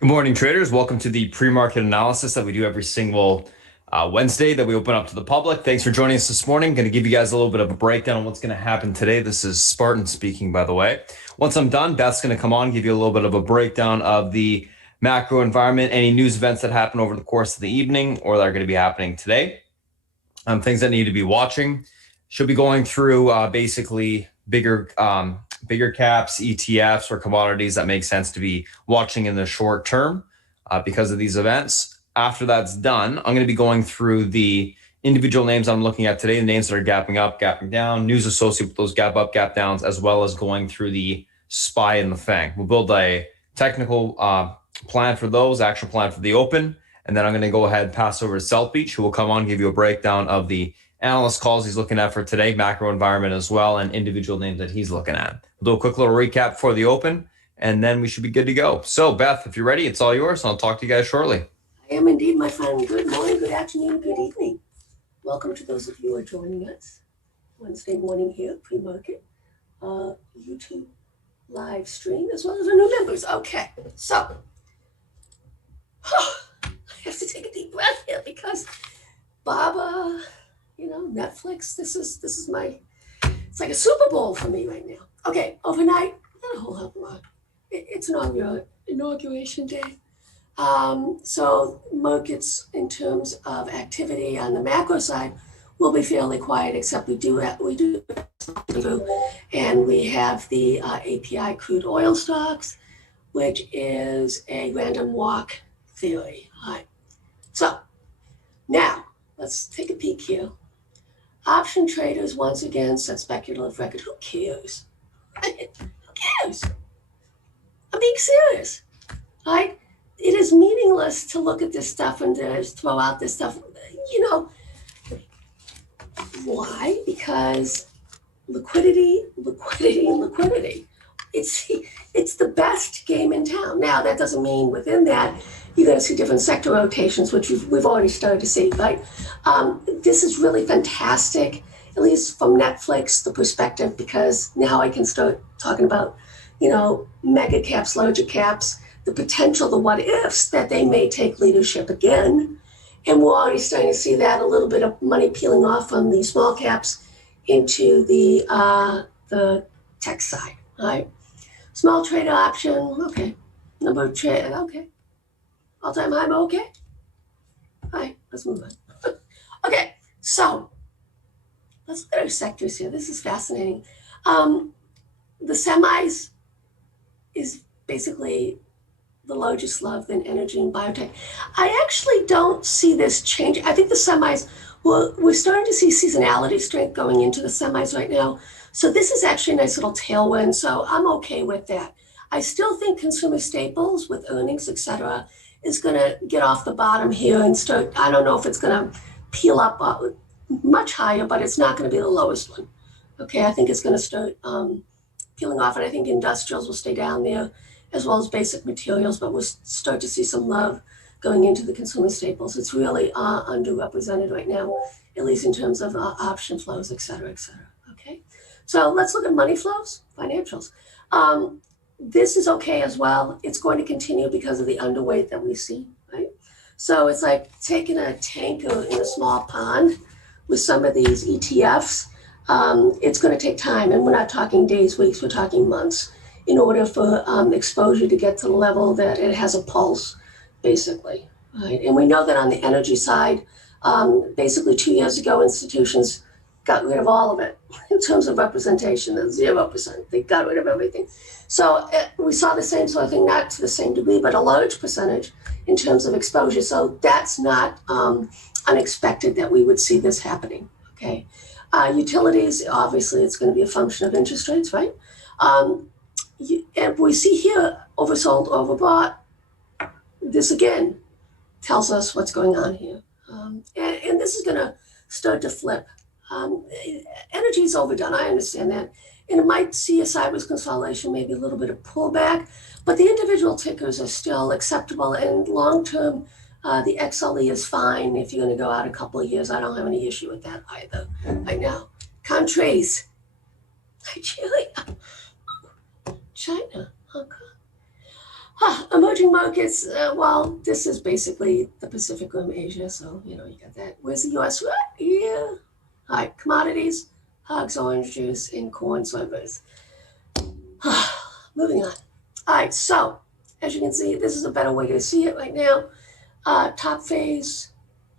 Good morning, traders. Welcome to the pre-market analysis that we do every single Wednesday that we open up to the public. Thanks for joining us this morning. Going to give you guys a little bit of a breakdown on what's going to happen today. This is Spartan speaking, by the way. Once I'm done, Beth's going to come on, give you a little bit of a breakdown of the macro environment, any news events that happen over the course of the evening or that are going to be happening today, things that need to be watching. She'll be going through basically bigger caps, ETFs, or commodities that make sense to be watching in the short term because of these events. After that's done, I'm going to be going through the individual names I'm looking at today, the names that are gapping up, gapping down, news associated with those gap up, gap downs, as well as going through the SPY and the FANG. We'll build a technical plan for those, action plan for the open, and then I'm going to go ahead and pass over to South Beach, who will come on and give you a breakdown of the analyst calls he's looking at for today, macro environment as well, and individual names that he's looking at. We'll do a quick little recap for the open, and then we should be good to go. So, Beth, if you're ready, it's all yours, and I'll talk to you guys shortly. I am indeed, my friend. Good morning, good afternoon, good evening. Welcome to those of you who are joining us Wednesday morning here, pre-market, YouTube live stream, as well as our new members. Okay, so I have to take a deep breath here because Baba, Netflix, this is my, it's like a Super Bowl for me right now. Okay, overnight, not a whole hell of a lot. It's an inauguration day. So markets in terms of activity on the macro side will be fairly quiet, except we do and we have the API crude oil stocks, which is a random walk theory. All right. So now let's take a peek here. Option traders once again set speculative record. Who cares? Who cares? I'm being serious. All right. It is meaningless to look at this stuff and to throw out this stuff. Why? Because liquidity. It's the best game in town. Now, that doesn't mean within that you're going to see different sector rotations, which we've already started to see, right? This is really fantastic, at least from Netflix, the perspective, because now I can start talking about, mega caps, larger caps, the potential, the what ifs that they may take leadership again. And we're already starting to see that, a little bit of money peeling off from the small caps into the tech side, right? Small trader option, okay. Number of trade, okay. All-time high, okay. All right, let's move on. Okay, so let's look at our sectors here. This is fascinating. The semis is basically the largest love than energy and biotech. I actually don't see this change. I think the semis, we're starting to see seasonality strength going into the semis right now. So this is actually a nice little tailwind. So I'm okay with that. I still think consumer staples with earnings, et cetera, is going to get off the bottom here and start. I don't know if it's going to peel up much higher, but it's not going to be the lowest one. Okay, I think it's going to start peeling off, and I think industrials will stay down there, as well as basic materials, but we'll start to see some love going into the consumer staples. It's really underrepresented right now, at least in terms of option flows, et cetera, okay? So let's look at money flows, financials. This is okay as well. It's going to continue because of the underweight that we see, right? So it's like taking a tanker in a small pond with some of these ETFs. It's going to take time, and we're not talking days, weeks, we're talking months, in order for exposure to get to the level that it has a pulse, basically. Right? And we know that on the energy side, basically 2 years ago, institutions got rid of all of it in terms of representation, 0%. They got rid of everything. So we saw the same sort of thing, not to the same degree, but a large percentage in terms of exposure. So that's not unexpected that we would see this happening, okay? Utilities, obviously, it's going to be a function of interest rates, right? And we see here oversold, overbought. This again tells us what's going on here. And this is going to start to flip. Energy is overdone, I understand that. And it might see a sideways consolidation, maybe a little bit of pullback, but the individual tickers are still acceptable, and long-term, the XLE is fine. If you're going to go out a couple of years, I don't have any issue with that either right now. Countries, Nigeria, China, Hong Kong. Emerging markets, well, this is basically the Pacific Rim, Asia, so, you got that. Where's the U.S.? Right here. All right, commodities, hogs, orange juice, and corn, soybeans. Moving on. All right, so, as you can see, this is a better way to see it right now. Top phase.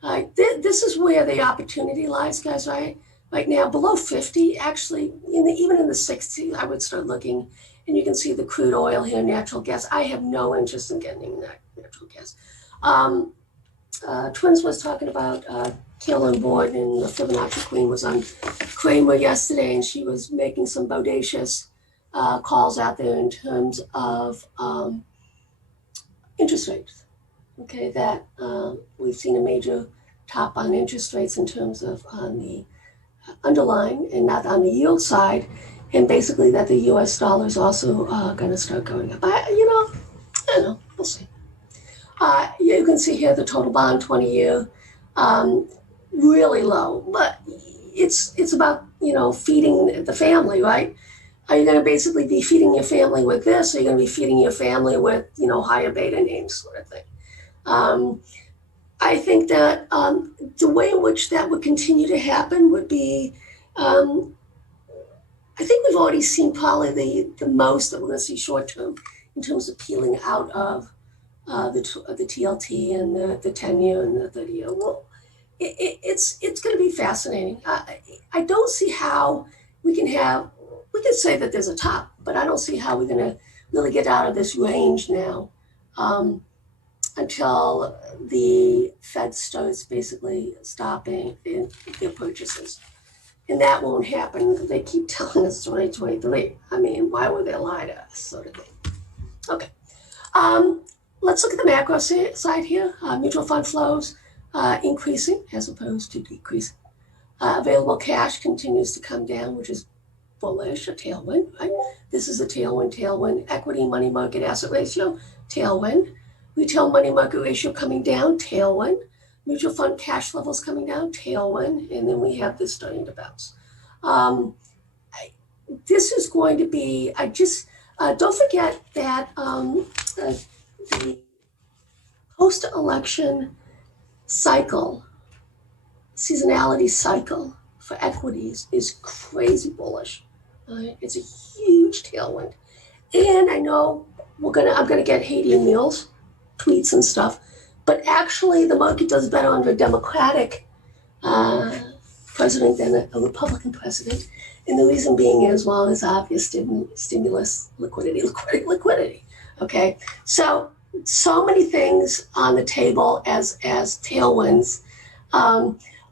All right, this is where the opportunity lies, guys, right? Right now, below 50, actually, even in the 60s, I would start looking, and you can see the crude oil here, natural gas. I have no interest in getting that natural gas. Twins was talking about Kayla Board, and the Fibonacci Queen was on Kramer yesterday, and she was making some bodacious calls out there in terms of interest rates. Okay, that we've seen a major top on interest rates in terms of on the underlying and not on the yield side, and basically that the U.S. dollar is also going to start going up. I don't know. We'll see. You can see here the total bond 20-year, really low, but it's about feeding the family, right? Are you going to basically be feeding your family with this, or are you going to be feeding your family with higher beta names, sort of thing? I think that the way in which that would continue to happen would be, I think we've already seen probably the most that we're going to see short term in terms of peeling out of the TLT and the 10-year and the 30-year. Well, it's going to be fascinating. I don't see how we can say that there's a top, but I don't see how we're going to really get out of this range now. Until the Fed starts basically stopping their purchases. And that won't happen. They keep telling us 2023. I mean, why would they lie to us, sort of thing? Okay. Let's look at the macro side here. Mutual fund flows increasing as opposed to decreasing. Available cash continues to come down, which is bullish, a tailwind, right? This is a tailwind. Equity money market asset ratio, tailwind. Retail money market ratio coming down, tailwind. Mutual fund cash levels coming down, tailwind. And then we have this starting to bounce. This is going to be, don't forget that the post-election cycle, seasonality cycle for equities is crazy bullish. Right? It's a huge tailwind. And I know I'm gonna get Haiti and Mills tweets and stuff, but actually the market does better under a Democratic president than a Republican president. And the reason being is, well, it's obvious stimulus, liquidity. Okay, so many things on the table as tailwinds.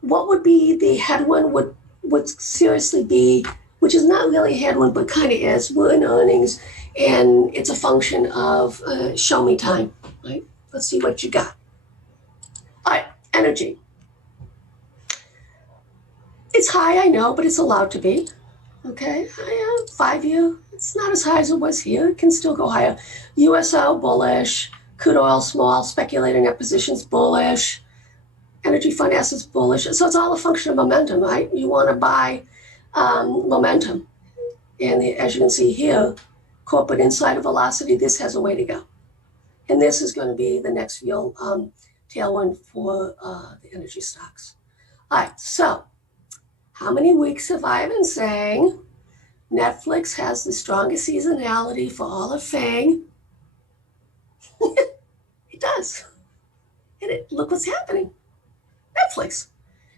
What would be the headwind would seriously be, which is not really a headwind, but kind of is, we're in earnings, and it's a function of show me time, right? Let's see what you got. All right, energy. It's high, I know, but it's allowed to be. Okay, 5-year, it's not as high as it was here. It can still go higher. USO, bullish. Crude oil, small. Speculator net positions, bullish. Energy fund assets, bullish. So it's all a function of momentum, right? You want to buy momentum. And as you can see here, corporate insider velocity, this has a way to go. And this is going to be the next real tailwind for the energy stocks. All right, so how many weeks have I been saying Netflix has the strongest seasonality for all of FANG? It does. And look what's happening. Netflix.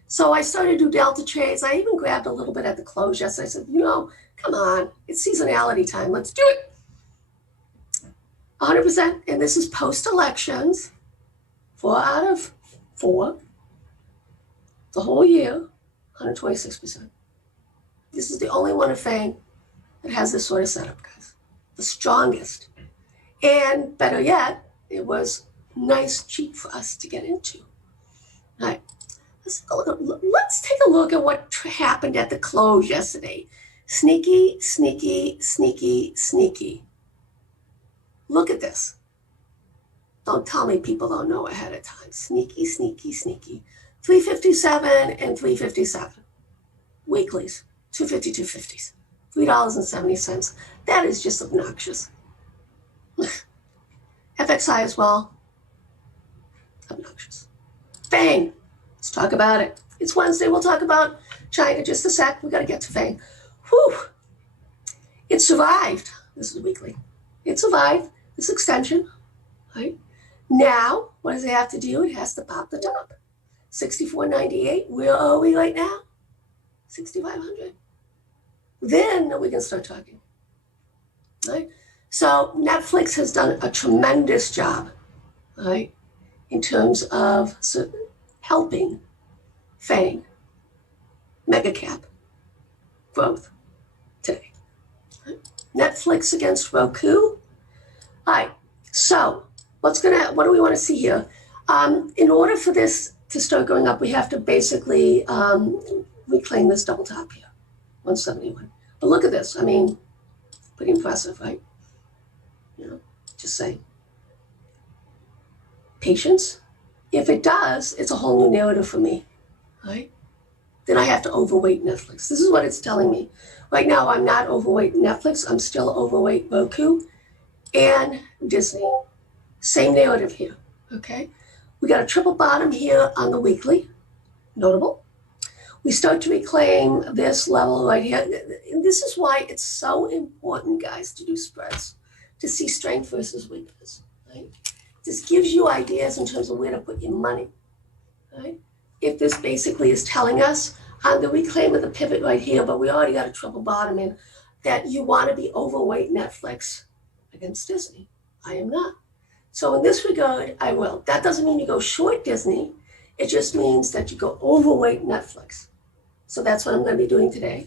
So I started to do delta trades. I even grabbed a little bit at the close yesterday. I said, come on, it's seasonality time. Let's do it. 100%. And this is post-elections. 4 out of 4. The whole year, 126%. This is the only one of FANG that has this sort of setup, guys. The strongest. And better yet, it was nice, cheap for us to get into. All right. Let's take a look at what happened at the close yesterday. Sneaky, sneaky, sneaky, sneaky. Look at this. Don't tell me people don't know ahead of time. Sneaky, sneaky, sneaky. 357 and 357. Weeklies. 250, 250s. $3.70. That is just obnoxious. FXI as well. Obnoxious. FANG. Let's talk about it. It's Wednesday. We'll talk about China just a sec. We got to get to FANG. Whew. It survived. This is weekly. It survived this extension. Right? Now, what does it have to do? It has to pop the top. 64.98. Where are we right now? 6,500. Then we can start talking. Right? So Netflix has done a tremendous job, right, in terms of helping FANG, mega cap growth today. Right? Netflix against Roku. All right. So what do we want to see here? In order for this to start going up, we have to basically reclaim this double top here, 171. But look at this. I mean, pretty impressive, right? You know, just saying. Patience. If it does, it's a whole new narrative for me, right? Then I have to overweight Netflix. This is what it's telling me. Right now, I'm not overweight Netflix. I'm still overweight Roku and Disney. Same narrative here, okay? We got a triple bottom here on the weekly, notable. We start to reclaim this level right here. And this is why it's so important, guys, to do spreads, to see strength versus weakness, right? This gives you ideas in terms of where to put your money, right? If this basically is telling us on the reclaim of the pivot right here, but we already got a triple bottom in, that you want to be overweight Netflix against Disney. I am not. So in this regard, I will. That doesn't mean you go short Disney. It just means that you go overweight Netflix. So that's what I'm going to be doing today,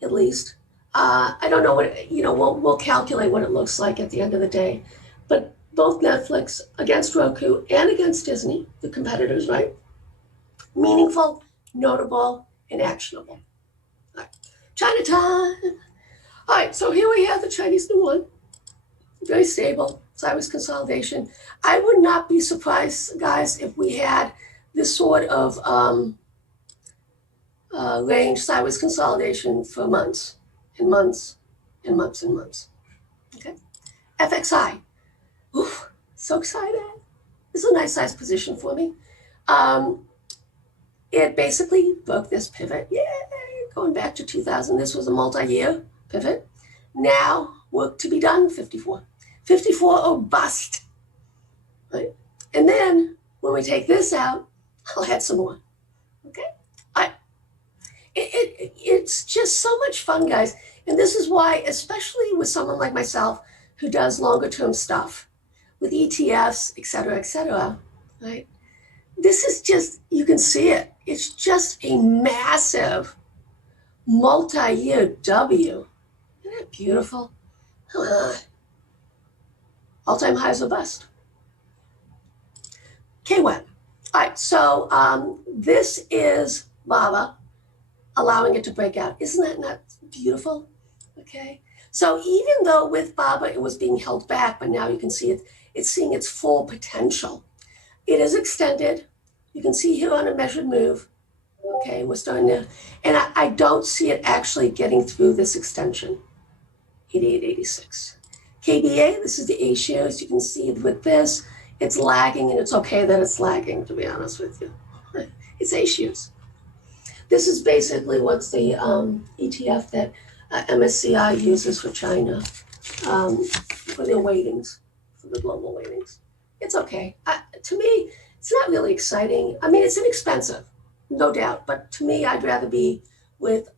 at least. I don't know what, we'll calculate what it looks like at the end of the day. But both Netflix against Roku and against Disney, the competitors, right? Meaningful, notable, and actionable. All right. Chinatown. All right, so here we have the Chinese new one. Very stable, sideways consolidation. I would not be surprised, guys, if we had this sort of range sideways consolidation for months and months and months and months. Okay. FXI. Oof, so excited. This is a nice size position for me. It basically broke this pivot. Yay, going back to 2000. This was a multi-year pivot. Now, work to be done, 54. 54 or bust, right? And then when we take this out, I'll add some more, okay? It's just so much fun, guys. And this is why, especially with someone like myself who does longer term stuff with ETFs, et cetera, right? This is just, you can see it. It's just a massive multi-year W. Isn't that beautiful? All-time highs or bust. KWEB. All right, so this is BABA allowing it to break out. Isn't that not beautiful? Okay. So even though with BABA it was being held back, but now you can see it's seeing its full potential. It is extended. You can see here on a measured move. Okay, we're starting to, and I don't see it actually getting through this extension. 88.86. KBA, this is the A shares. You can see with this, it's lagging, and it's okay that it's lagging, to be honest with you. It's A shares. This is basically what's the ETF that MSCI uses for China, for their weightings, for the global weightings. It's okay. To me, it's not really exciting. I mean, it's inexpensive, no doubt. But to me, I'd rather be with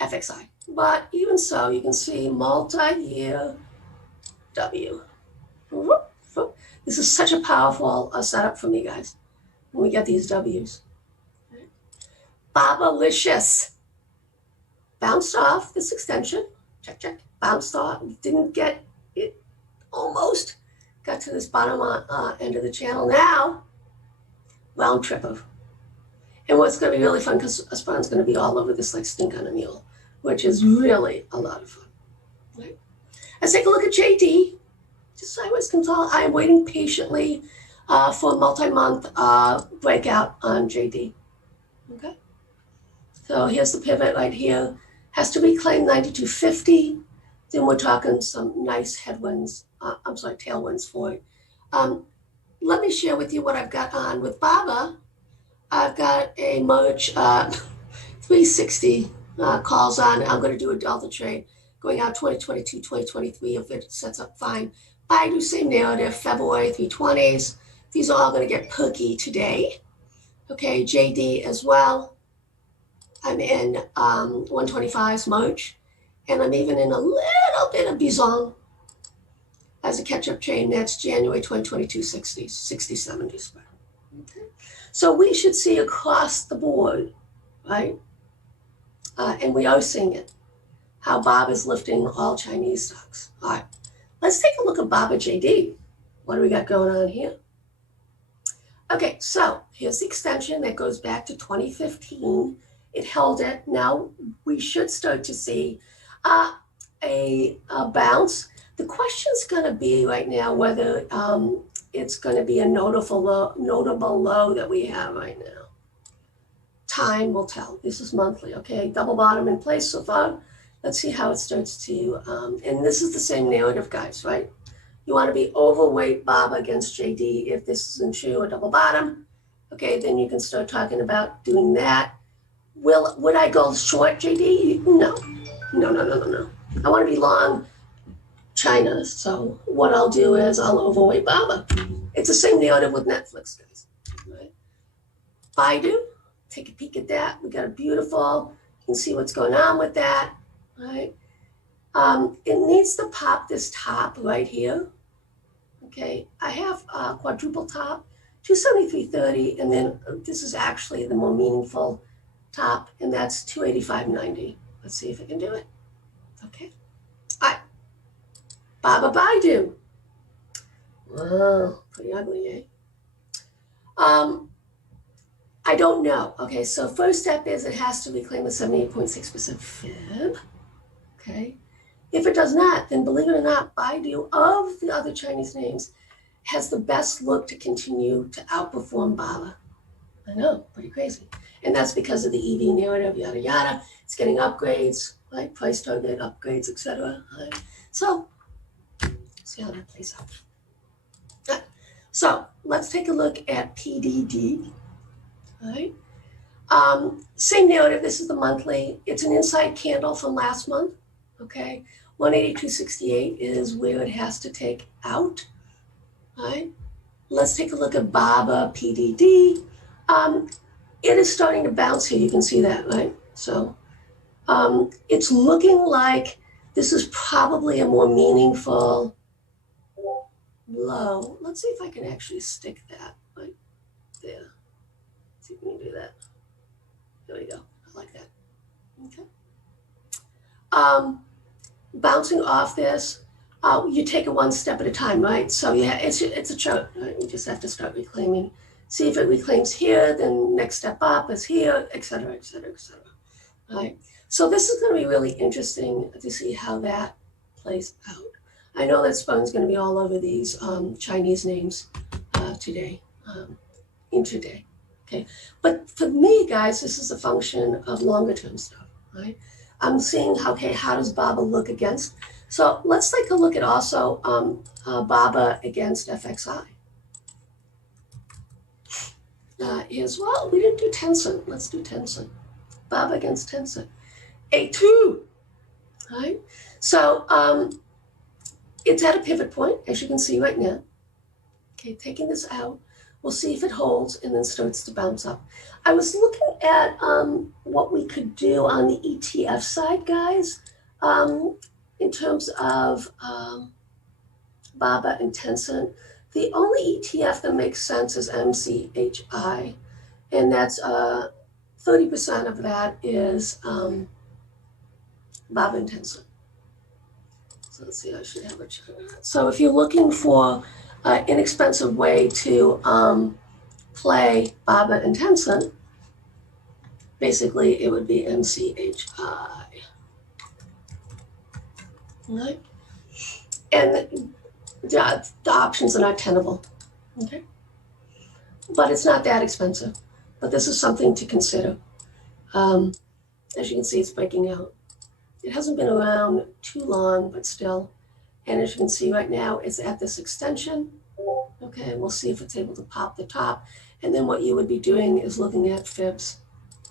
FXI. But even so, you can see multi-year W. This is such a powerful setup for me, guys, when we get these W's. Babalicious. Bounced off this extension. Check. Bounced off. Didn't get it. Almost got to this bottom end of the channel. Now, round trip of. And what's going to be really fun, because Spartan's going to be all over this like stink on a mule, which is really a lot of fun. Right? Let's take a look at JD. Just sideways consolidate. I am waiting patiently for a multi-month breakout on JD. Okay. So here's the pivot right here. Has to reclaim 92.50. then we're talking some nice headwinds, tailwinds for it. Let me share with you what I've got on with BABA. I've got a March 360 calls on. I'm going to do a delta trade going out 2022, 2023 if it sets up fine. Baidu, same narrative, February 320s. These are all going to get perky today. Okay, JD as well. I'm in 125s March, and I'm even in a little bit of Bison as a catch-up trade. That's January 2022 60s, 60-70 spread. Okay. So we should see across the board, right? And we are seeing it, how Bob is lifting all Chinese stocks. All right, let's take a look at Bob at JD. What do we got going on here? Okay, so here's the extension that goes back to 2015. It held it. Now we should start to see a bounce. The question's going to be right now whether it's going to be a notable low that we have right now. Time will tell. This is monthly, okay? Double bottom in place so far. Let's see how it starts to, and this is the same narrative, guys, right? You want to be overweight Bob against JD if this isn't true, a double bottom. Okay, then you can start talking about doing that. Would I go short JD? No. I want to be long China, so what I'll do is I'll overweight Baba. It's the same narrative with Netflix, guys. Right? Baidu, take a peek at that. We got a beautiful, you can see what's going on with that, right? It needs to pop this top right here. Okay, I have a quadruple top, 273.30, and then this is actually the more meaningful top, and that's 285.90. Let's see if I can do it. Okay. All right. Baba Baidu. Whoa, pretty ugly, eh? I don't know. Okay, so first step is it has to reclaim the 78.6% fib. Okay. If it does not, then believe it or not, Baidu, of the other Chinese names, has the best look to continue to outperform Baba. I know, pretty crazy. And that's because of the EV narrative, yada, yada. It's getting upgrades, like price target upgrades, etc. Right? So, see how that plays out. Right. So, let's take a look at PDD. All right. Same narrative. This is the monthly. It's an inside candle from last month. Okay. 182.68 is where it has to take out. All right. Let's take a look at BABA PDD. It is starting to bounce here. You can see that, right? So it's looking like this is probably a more meaningful low. Let's see if I can actually stick that right there. Let's see if we can do that. There we go. I like that. Okay. Bouncing off this, you take it one step at a time, right? So yeah, it's a chart, right? You just have to start reclaiming. See if it reclaims here, then next step up is here, et cetera, et cetera, et cetera. All right. So this is going to be really interesting to see how that plays out. I know that Spartan's going to be all over these Chinese names today, intraday. Okay. But for me, guys, this is a function of longer term stuff, right? I'm seeing, okay, how does BABA look against? So let's take a look at also BABA against FXI. As well, we didn't do Tencent. Let's do Tencent. BABA against Tencent. A2, right? So it's at a pivot point, as you can see right now. Okay, taking this out. We'll see if it holds and then starts to bounce up. I was looking at what we could do on the ETF side, guys, in terms of BABA and Tencent. The only ETF that makes sense is MCHI, and that's 30% of that is BABA and Tencent. So let's see, I should have a chart. So if you're looking for an inexpensive way to play BABA and Tencent, basically it would be MCHI. Right? And the options are not tenable, okay? But it's not that expensive. But this is something to consider. As you can see, it's breaking out. It hasn't been around too long, but still. And as you can see right now, it's at this extension. Okay, we'll see if it's able to pop the top. And then what you would be doing is looking at fibs.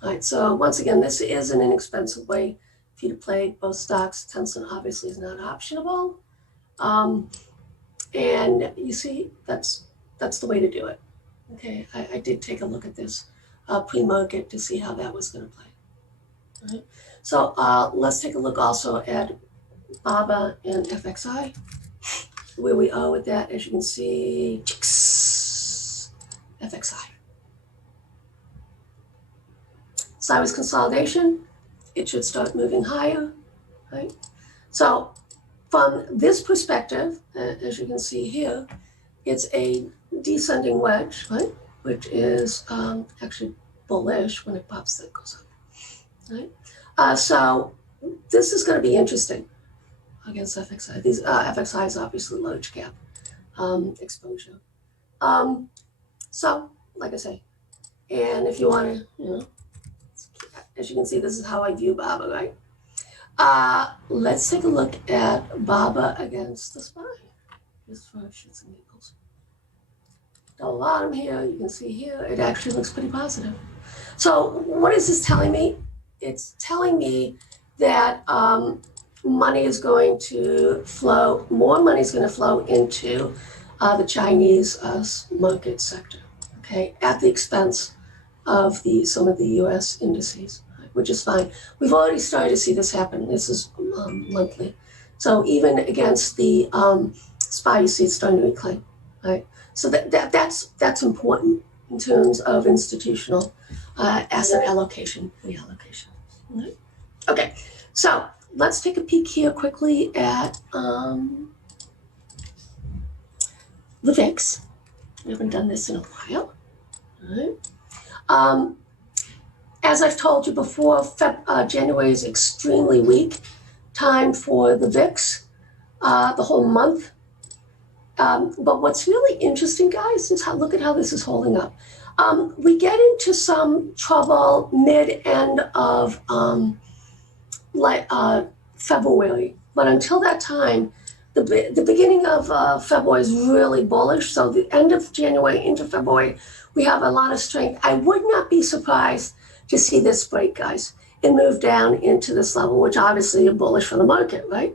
All right, so once again, this is an inexpensive way for you to play both stocks. 10 cent obviously is not optionable. And you see, that's the way to do it. Okay, I did take a look at this pre-market to see how that was going to play. All right. So let's take a look also at BABA and FXI, where we are with that. As you can see, FXI. Sideways consolidation, it should start moving higher, right? So from this perspective, as you can see here, it's a descending wedge, right? Which is actually bullish when it pops, that goes up, right? So this is going to be interesting against FXI. These FXI is obviously large cap exposure. So, like I say, and if you want to, you know, as you can see, this is how I view BABA, right? Let's take a look at BABA against the SPY, just for shits and giggles. Double bottom here, you can see here, it actually looks pretty positive. So what is this telling me? It's telling me that money is going to flow, more money is going to flow into the Chinese market sector, okay, at the expense of some of the U.S. indices, which is fine. We've already started to see this happen. This is monthly. So even against the SPY, you see it's starting to reclaim, right? So that's important in terms of institutional asset allocation, reallocation. Right? Okay, so let's take a peek here quickly at the VIX. We haven't done this in a while. All right. As I've told you before, January is extremely weak time for the VIX, the whole month. But what's really interesting, guys, is look at how this is holding up. We get into some trouble mid-end of February, but until that time, the beginning of February is really bullish. So the end of January into February, we have a lot of strength. I would not be surprised to see this break, guys, and move down into this level, which obviously is bullish for the market, right?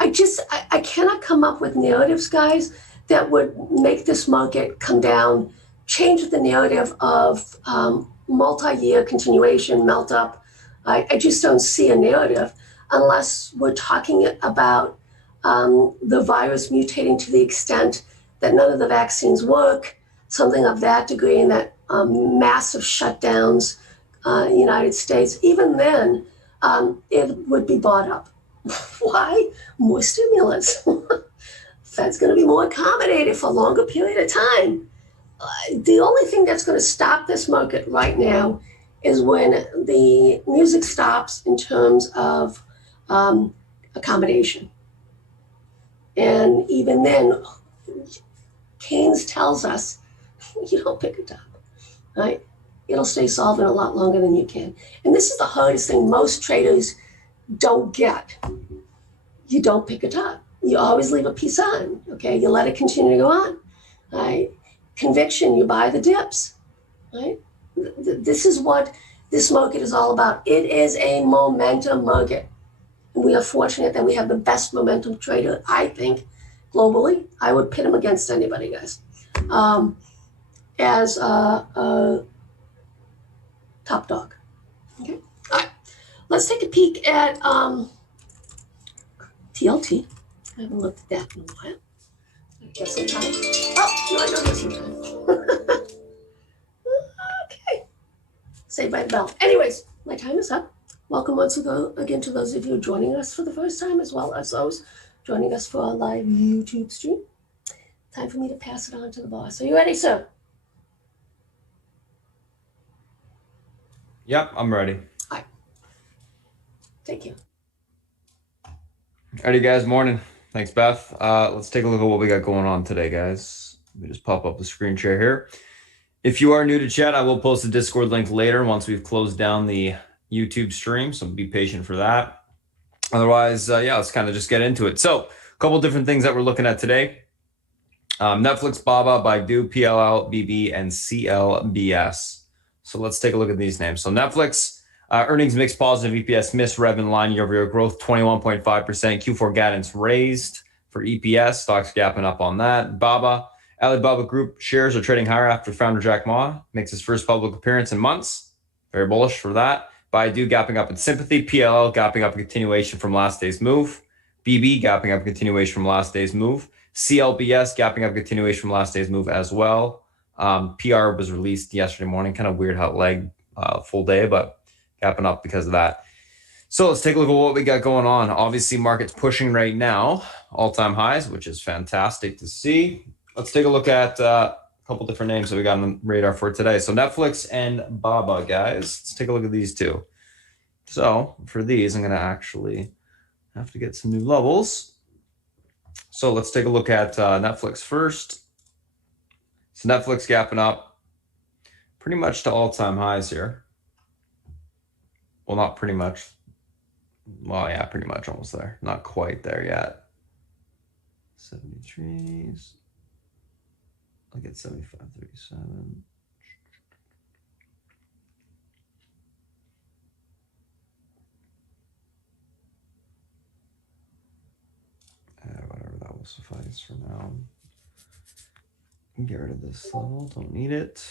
I cannot come up with narratives, guys, that would make this market come down, change the narrative of multi-year continuation, melt up. I just don't see a narrative unless we're talking about the virus mutating to the extent that none of the vaccines work, something of that degree, and that massive shutdowns in the United States. Even then, it would be bought up. Why? More stimulus. Fed's going to be more accommodated for a longer period of time. The only thing that's going to stop this market right now is when the music stops in terms of accommodation. And even then, Keynes tells us, you don't pick it up, right? It'll stay solvent a lot longer than you can. And this is the hardest thing most traders don't get. You don't pick it up. You always leave a piece on, okay? You let it continue to go on, right? Conviction, you buy the dips, right? This is what this market is all about. It is a momentum market. And we are fortunate that we have the best momentum trader, I think, globally. I would pit him against anybody, guys, as a top dog, okay? All right, let's take a peek at TLT. I haven't looked at that in a while. I guess some time. Oh, no, I don't have some time. Okay. Saved by the bell. Anyways, my time is up. Welcome once again to those of you joining us for the first time, as well as those joining us for our live YouTube stream. Time for me to pass it on to the boss. Are you ready, sir? Yep, I'm ready. All right. Thank you. Alrighty, guys. Morning. Thanks, Beth. Let's take a look at what we got going on today, guys. Let me just pop up the screen share here. If you are new to chat, I will post the Discord link later once we've closed down the YouTube stream, so be patient for that. Otherwise, yeah, let's kind of just get into it. So, a couple different things that we're looking at today. Netflix, Baba, Baidu, PLL, BB, and CLBS. So let's take a look at these names. So Netflix, earnings mixed, positive, EPS missed, rev in line, year-over-year growth 21.5%, Q4 guidance raised for EPS, stocks gapping up on that. Baba, Alibaba Group shares are trading higher after founder Jack Ma makes his first public appearance in months. Very bullish for that. Baidu gapping up in sympathy, PLL gapping up a continuation from last day's move, BB gapping up a continuation from last day's move. CLBS gapping up continuation from last day's move as well. PR was released yesterday morning. Kind of weird how it lagged full day, but gapping up because of that. So let's take a look at what we got going on. Obviously, market's pushing right now, all-time highs, which is fantastic to see. Let's take a look at a couple different names that we got on the radar for today. So Netflix and Baba, guys. Let's take a look at these two. So for these, I'm going to actually have to get some new levels. So let's take a look at Netflix first. So Netflix gapping up pretty much to all-time highs here. Well, not pretty much. Well, yeah, pretty much almost there. Not quite there yet. 73s. I'll get 75.37. Whatever, that will suffice for now. Get rid of this level, don't need it.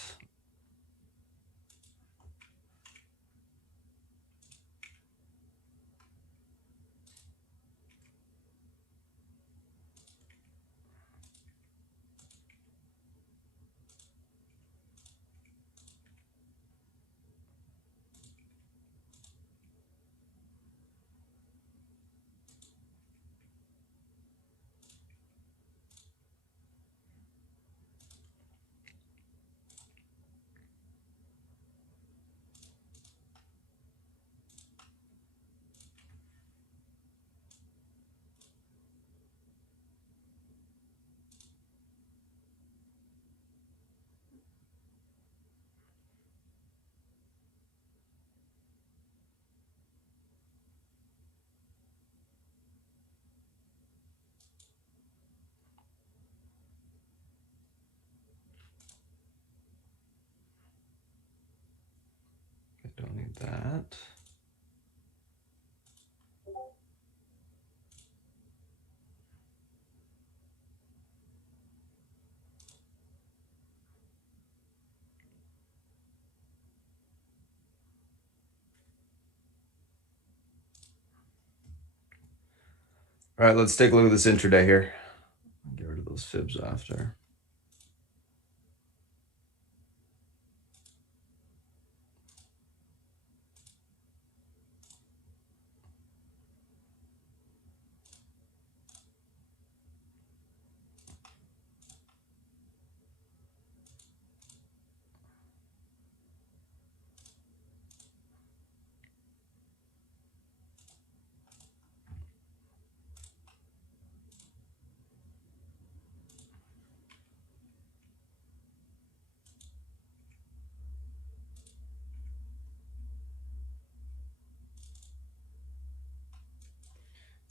I don't need that. All right, let's take a look at this intraday here. Get rid of those fibs after.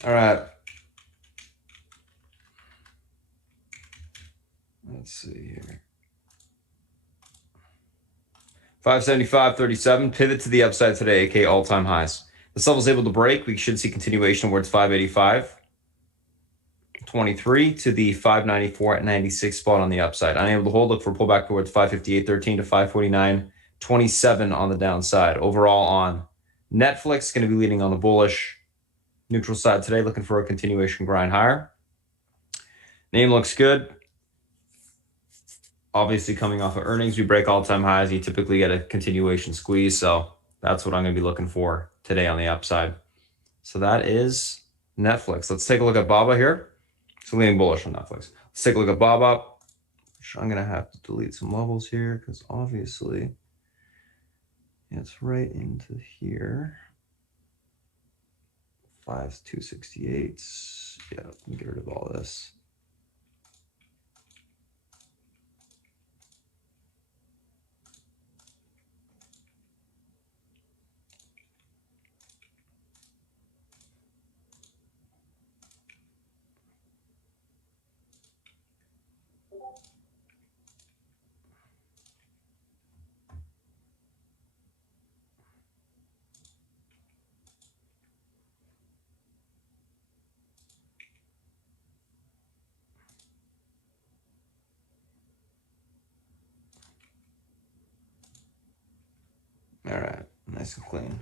All right. Let's see here. 575.37, pivot to the upside today, aka all-time highs. This level is able to break. We should see continuation towards 585.23 to the 594.96 spot on the upside. Unable to hold, look for pullback towards 558.13 to 549.27 on the downside. Overall on Netflix, going to be leading on the bullish neutral side today, looking for a continuation grind higher. Name looks good. Obviously, coming off of earnings, we break all-time highs. You typically get a continuation squeeze, so that's what I'm going to be looking for today on the upside. So that is Netflix. Let's take a look at Baba here. So leaning bullish on Netflix. Let's take a look at Baba. I'm going to have to delete some levels here because obviously it's right into here. 5,268. Yeah, let me get rid of all this. All right, nice and clean.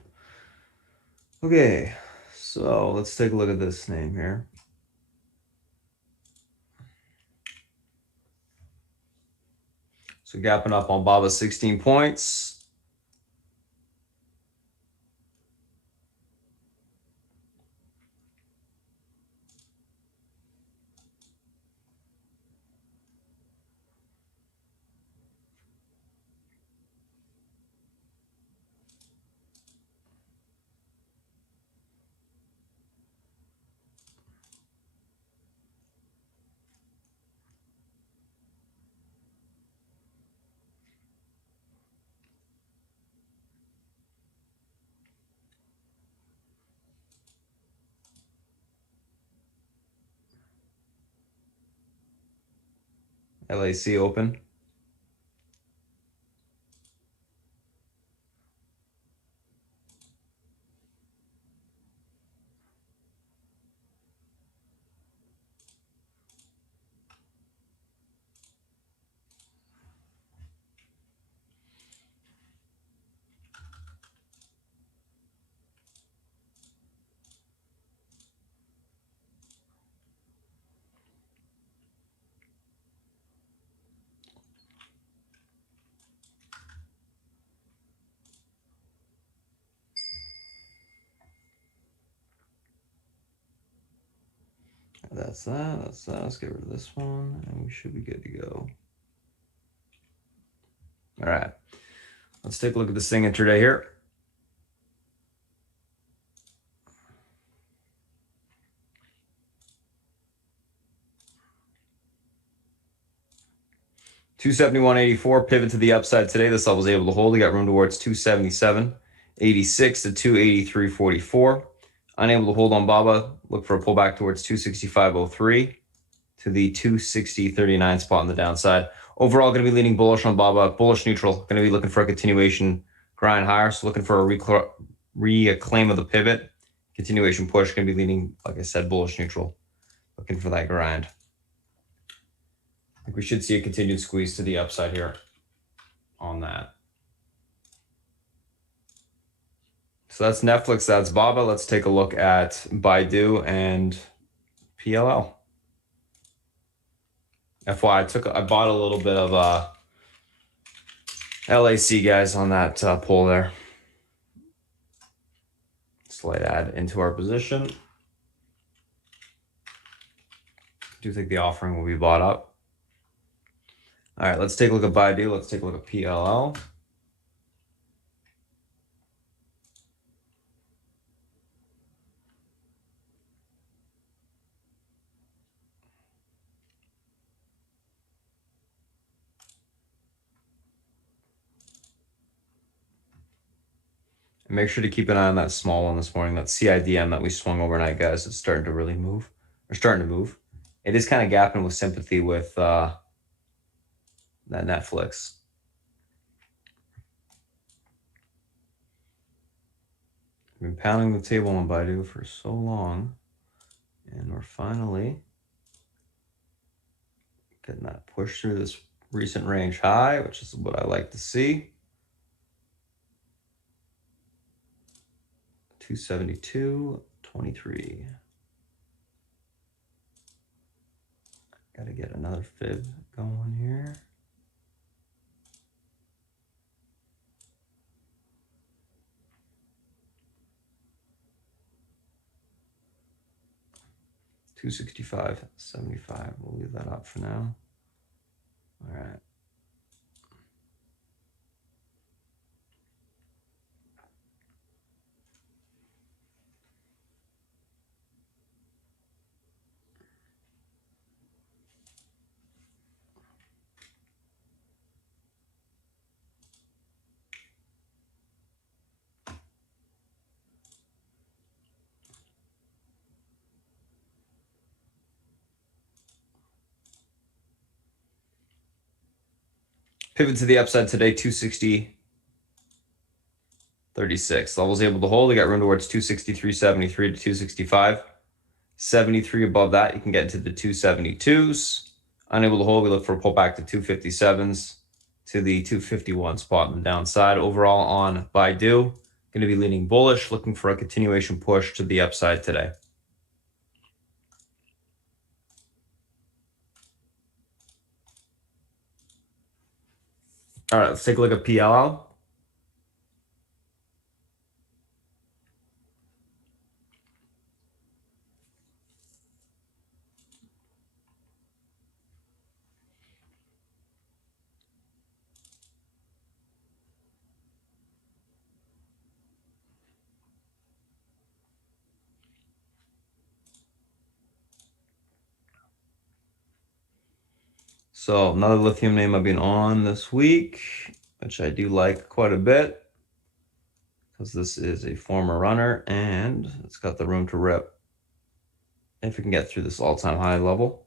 Okay, so let's take a look at this name here. So gapping up on Baba 16 points. LAC open. That's that. That's that. Let's get rid of this one, and we should be good to go. All right. Let's take a look at this thing intraday here. $271.84 pivot to the upside today. This level was able to hold. We got room towards 277.86 to 283.44. Unable to hold on Baba. Look for a pullback towards 265.03 to the 260.39 spot on the downside. Overall, going to be leaning bullish on Baba. Bullish neutral. Going to be looking for a continuation grind higher. So looking for a reclaim of the pivot. Continuation push. Going to be leaning, like I said, bullish neutral. Looking for that grind. I think we should see a continued squeeze to the upside here on that. So that's Netflix, that's Baba. Let's take a look at Baidu and PLL. FYI, I bought a little bit of LAC, guys, on that pull there. Slight add into our position. I do think the offering will be bought up. All right, let's take a look at Baidu. Let's take a look at PLL. And make sure to keep an eye on that small one this morning, that CIDM that we swung overnight, guys. It's starting to really move. Or starting to move. It is kind of gapping with sympathy with that Netflix. I've been pounding the table on Baidu for so long, and we're finally getting that push through this recent range high, which is what I like to see. 272.23. Got to get another fib going here. $265.75. We'll leave that up for now. All right. Pivot to the upside today, 260.36. Levels able to hold. We got room towards 263.73 to 265.73 above that. You can get into the 272s. Unable to hold. We look for a pullback to 257s to the 251 spot on the downside. Overall on Baidu, going to be leaning bullish, looking for a continuation push to the upside today. All right, let's take a look at PLL. So another lithium name I've been on this week, which I do like quite a bit because this is a former runner and it's got the room to rip if we can get through this all-time high level.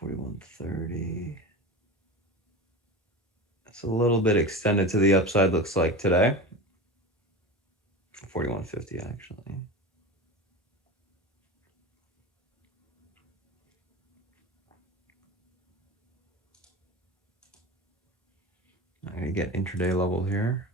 4130. It's a little bit extended to the upside, looks like today. 4150 actually. I'm going to get intraday level here.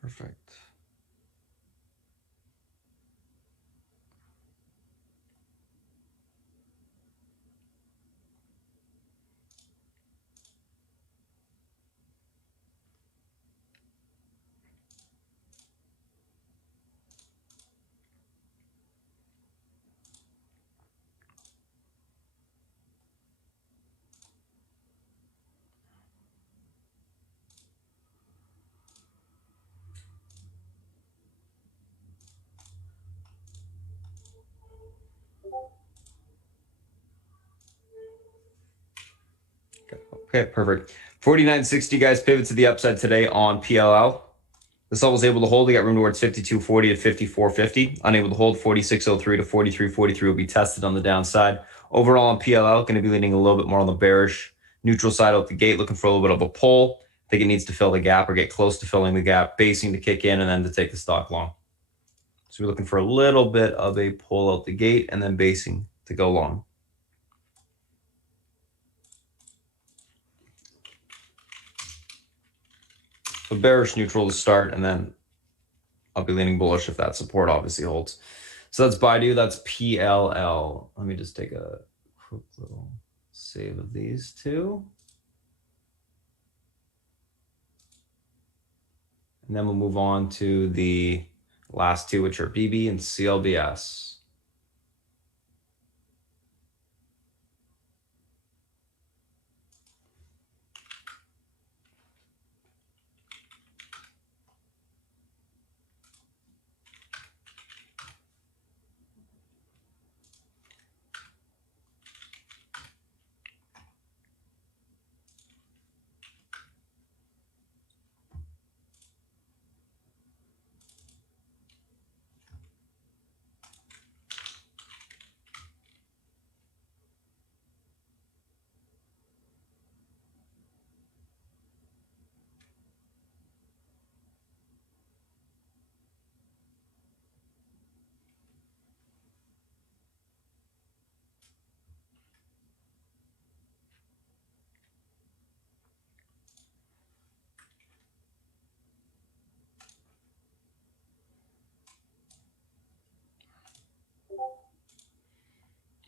Perfect. Okay, perfect. 49.60, guys, pivot to the upside today on PLL. This level was able to hold. We got room towards 52.40 to 54.50. Unable to hold 46.03 to 43.43 will be tested on the downside. Overall on PLL, going to be leaning a little bit more on the bearish neutral side out the gate, looking for a little bit of a pull. I think it needs to fill the gap or get close to filling the gap, basing to kick in, and then to take the stock long. So we're looking for a little bit of a pull out the gate and then basing to go long. So bearish neutral to start, and then I'll be leaning bullish if that support obviously holds. So that's Baidu, that's PLL. Let me just take a quick little save of these two. And then we'll move on to the last two, which are BB and CLBS.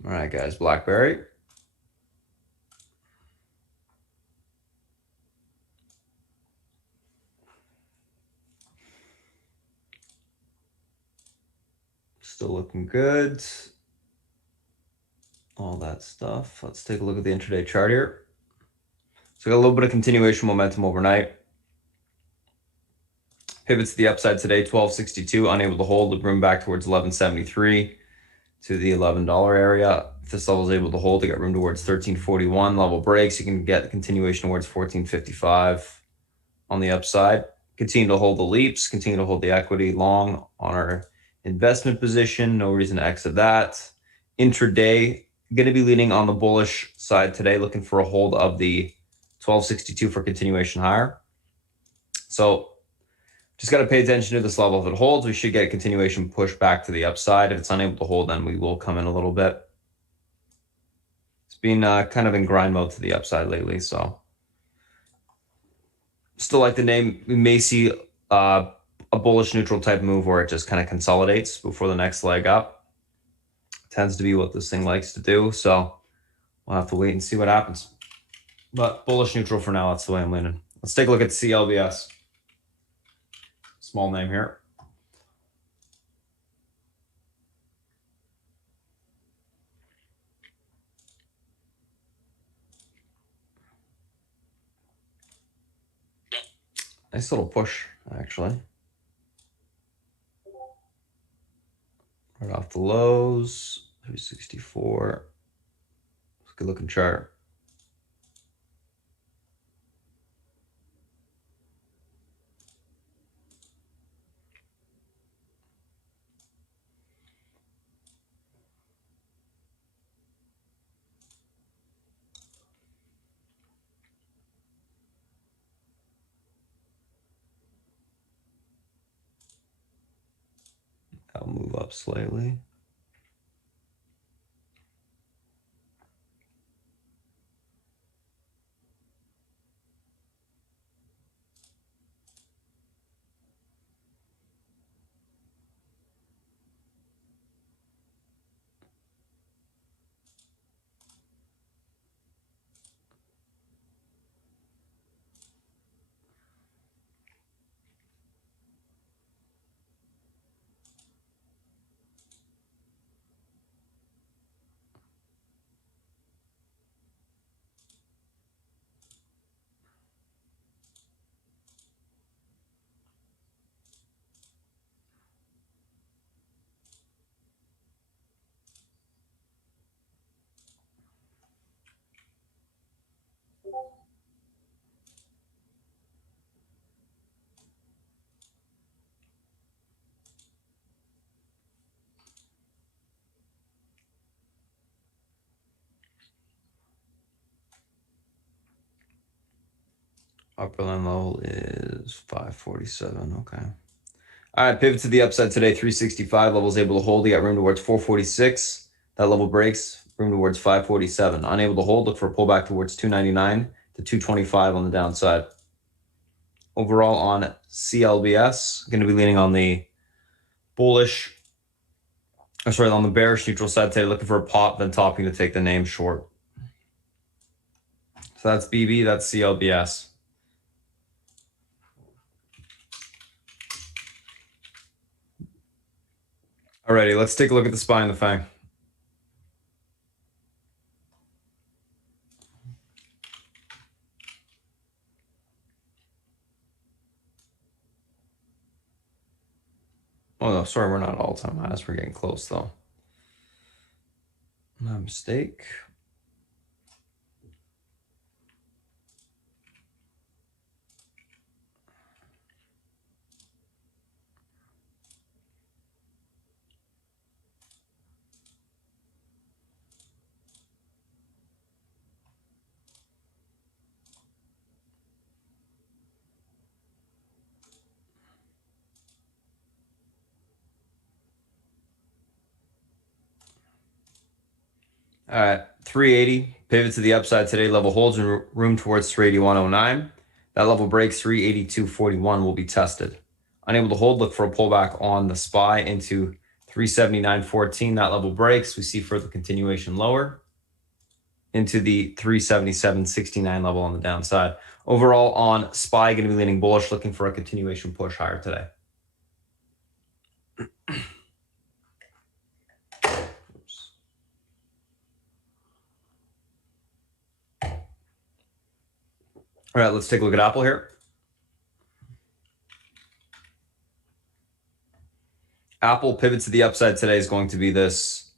All right, guys, BlackBerry. Still looking good. All that stuff. Let's take a look at the intraday chart here. So we got a little bit of continuation momentum overnight. Pivots to the upside today, 1262, unable to hold, the room back towards 1173 to the $11 area. If this level is able to hold, they got room towards 1341. Level breaks, you can get the continuation towards 1455 on the upside. Continue to hold the leaps, continue to hold the equity long on our investment position. No reason to exit that. Intraday, going to be leaning on the bullish side today, looking for a hold of the 1262 for continuation higher. So just got to pay attention to this level. If it holds, we should get a continuation push back to the upside. If it's unable to hold, then we will come in a little bit. It's been kind of in grind mode to the upside lately, so still like the name. We may see a bullish neutral type move where it just kind of consolidates before the next leg up. Tends to be what this thing likes to do, so we'll have to wait and see what happens. But bullish neutral for now, that's the way I'm leaning. Let's take a look at CLBS. Small name here. Nice little push, actually. Right off the lows, 364. It's a good looking chart. I'll move up slightly. Upper line level is 547. Okay. All right, pivot to the upside today. 365 levels able to hold. You got room towards 446. That level breaks. Room towards 547. Unable to hold. Look for a pullback towards 299 to 225 on the downside. Overall on CLBS, going to be leaning on the bullish. On the bearish neutral side today. Looking for a pop, then topping to take the name short. So that's BB. That's CLBS. Alrighty, let's take a look at the SPY and the FANG. Oh no, sorry, we're not all-time highs. We're getting close though. My mistake. All right, 380, pivot to the upside today. Level holds in room towards 381.09. That level breaks 382.41 will be tested. Unable to hold, look for a pullback on the SPY into 379.14. That level breaks. We see further continuation lower into the 377.69 level on the downside. Overall on SPY, going to be leaning bullish, looking for a continuation push higher today. All right, let's take a look at Apple here. Apple pivot to the upside today is going to be this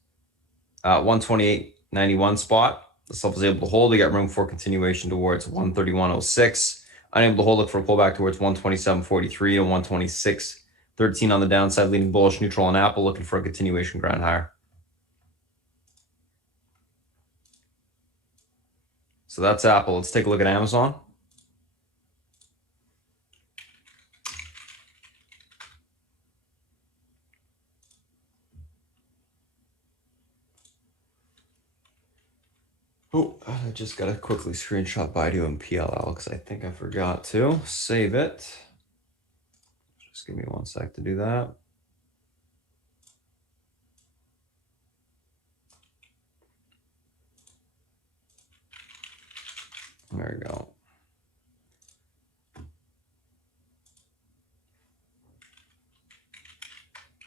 128.91 spot. This level is able to hold. We got room for continuation towards 131.06. Unable to hold, look for a pullback towards 127.43 to 126.13 on the downside, leaning bullish neutral on Apple, looking for a continuation grind higher. So that's Apple. Let's take a look at Amazon. Oh, I just got to quickly screenshot Baidu and PLL because I think I forgot to save it. Just give me 1 sec to do that. There we go.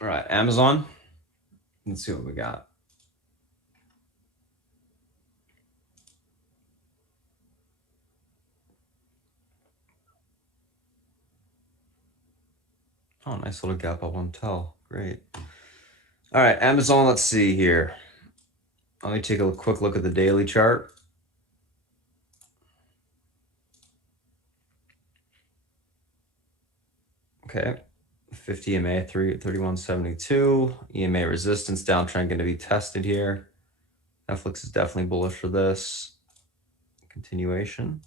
All right, Amazon. Let's see what we got. Oh, nice little gap up on Tell. Great. All right, Amazon, let's see here. Let me take a quick look at the daily chart. Okay, 50 EMA, 3172. EMA resistance downtrend going to be tested here. Netflix is definitely bullish for this. Continuation.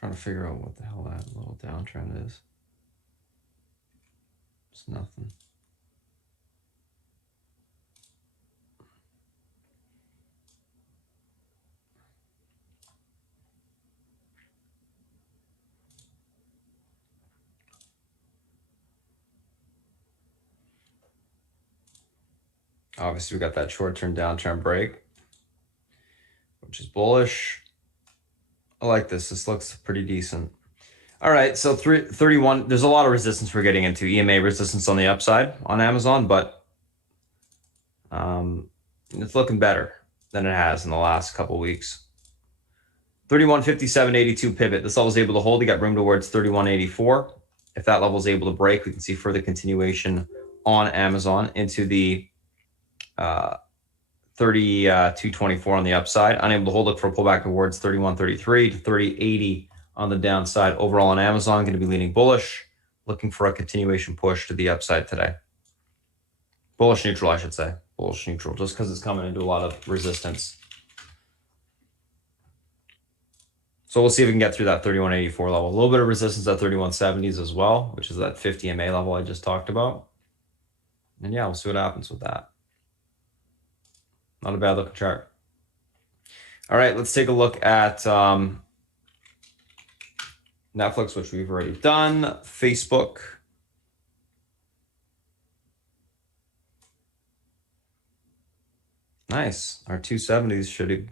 Trying to figure out what the hell that little downtrend is. It's nothing. Obviously, we got that short-term downtrend break, which is bullish. I like this. This looks pretty decent. All right, so 31. There's a lot of resistance we're getting into. EMA resistance on the upside on Amazon, but it's looking better than it has in the last couple weeks. 31.5782 pivot. This level is able to hold. You got room towards 31.84. If that level is able to break, we can see further continuation on Amazon into the 32.24 on the upside. Unable to hold, look for a pullback towards 31.33 to 30.80 on the downside. Overall on Amazon, going to be leaning bullish, looking for a continuation push to the upside today. Bullish neutral, I should say. Bullish neutral, just because it's coming into a lot of resistance. So we'll see if we can get through that 31.84 level. A little bit of resistance at 31.70s as well, which is that 50 MA level I just talked about. And yeah, we'll see what happens with that. Not a bad looking chart. All right, let's take a look at Netflix, which we've already done. Facebook. Nice. Our 270s should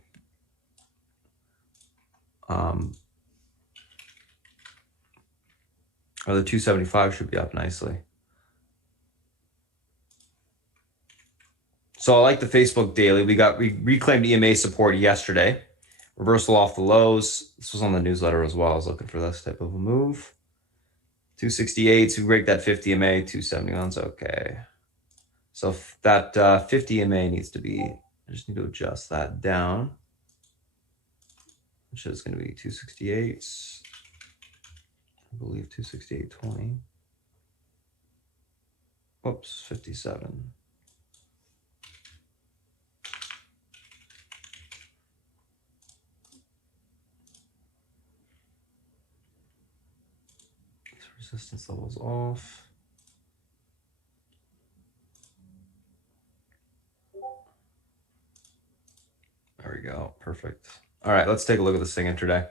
or the 275 should be up nicely. So I like the Facebook daily. We reclaimed EMA support yesterday. Reversal off the lows. This was on the newsletter as well. I was looking for this type of a move. 268, so we break that 50 MA, 271's okay. So that 50 MA needs to be, I just need to adjust that down, which is going to be 268. I believe 268.20. Whoops, 57. Resistance levels off. There we go. Perfect. All right, let's take a look at this thing intraday.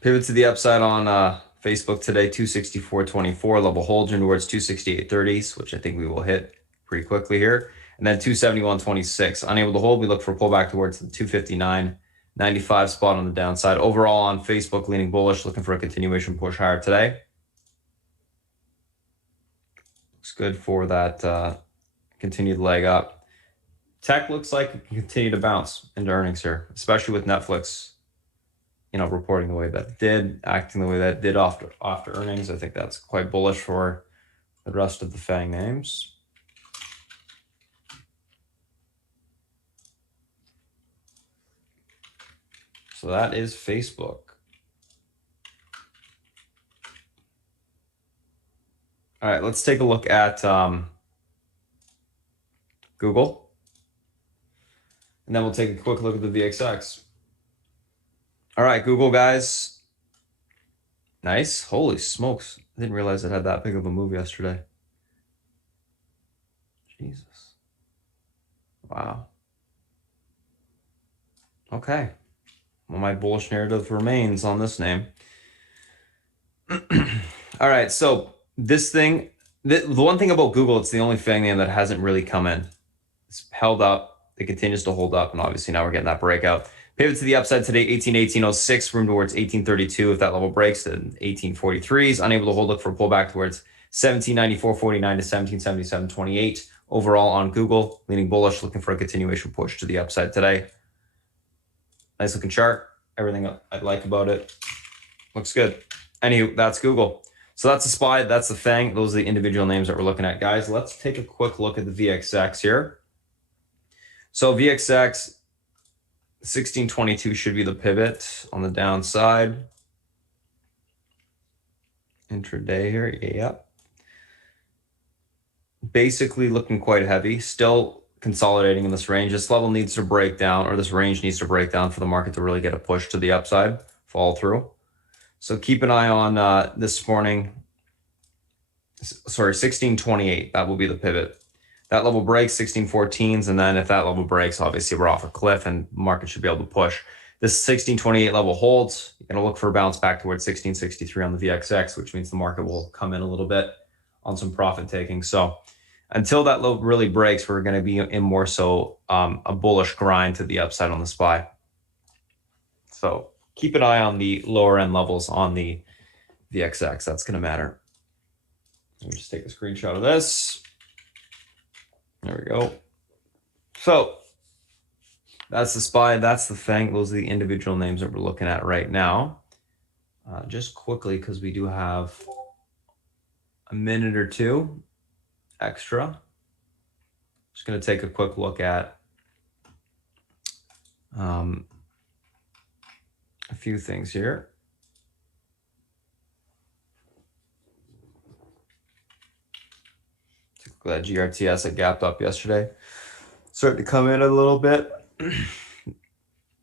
Pivot to the upside on Facebook today, 264.24. Level hold towards 268.30s, which I think we will hit pretty quickly here. And then 271.26. Unable to hold, we look for a pullback towards the 259.95 spot on the downside. Overall on Facebook, leaning bullish, looking for a continuation push higher today. Looks good for that continued leg up. Tech looks like it can continue to bounce into earnings here, especially with Netflix reporting the way that it did, acting the way that it did after earnings. I think that's quite bullish for the rest of the FANG names. So that is Facebook. All right, let's take a look at Google. And then we'll take a quick look at the VXX. All right, Google, guys. Nice. Holy smokes. I didn't realize it had that big of a move yesterday. Jesus. Wow. Okay. Well, my bullish narrative remains on this name. All right, so this thing, the one thing about Google, it's the only FANG name that hasn't really come in. It's held up. It continues to hold up, and obviously now we're getting that breakout. Pivot to the upside today, 18.06, room towards 18.32. If that level breaks, then 18.43s. Unable to hold, look for a pullback towards 17.94.49 to 17.77.28. Overall on Google, leaning bullish, looking for a continuation push to the upside today. Nice looking chart. Everything I like about it. Looks good. Anywho, that's Google. So that's the SPY, that's the FANG. Those are the individual names that we're looking at. Guys, let's take a quick look at the VXX here. So VXX 1622 should be the pivot on the downside. Intraday here, yep. Basically looking quite heavy, still consolidating in this range. This level needs to break down, or this range needs to break down for the market to really get a push to the upside, fall through. So keep an eye on this morning. Sorry, 1628, that will be the pivot. That level breaks, 1614s, and then if that level breaks, obviously we're off a cliff and market should be able to push. This 1628 level holds. You're going to look for a bounce back towards 1663 on the VXX, which means the market will come in a little bit on some profit taking. So until that low really breaks, we're going to be in more so a bullish grind to the upside on the SPY. So keep an eye on the lower end levels on the VXX. That's going to matter. Let me just take a screenshot of this. There we go. So that's the SPY, that's the FANG. Those are the individual names that we're looking at right now. Just quickly, because we do have a minute or two extra. Just going to take a quick look at a few things here. Glad GRTS had gapped up yesterday. Starting to come in a little bit.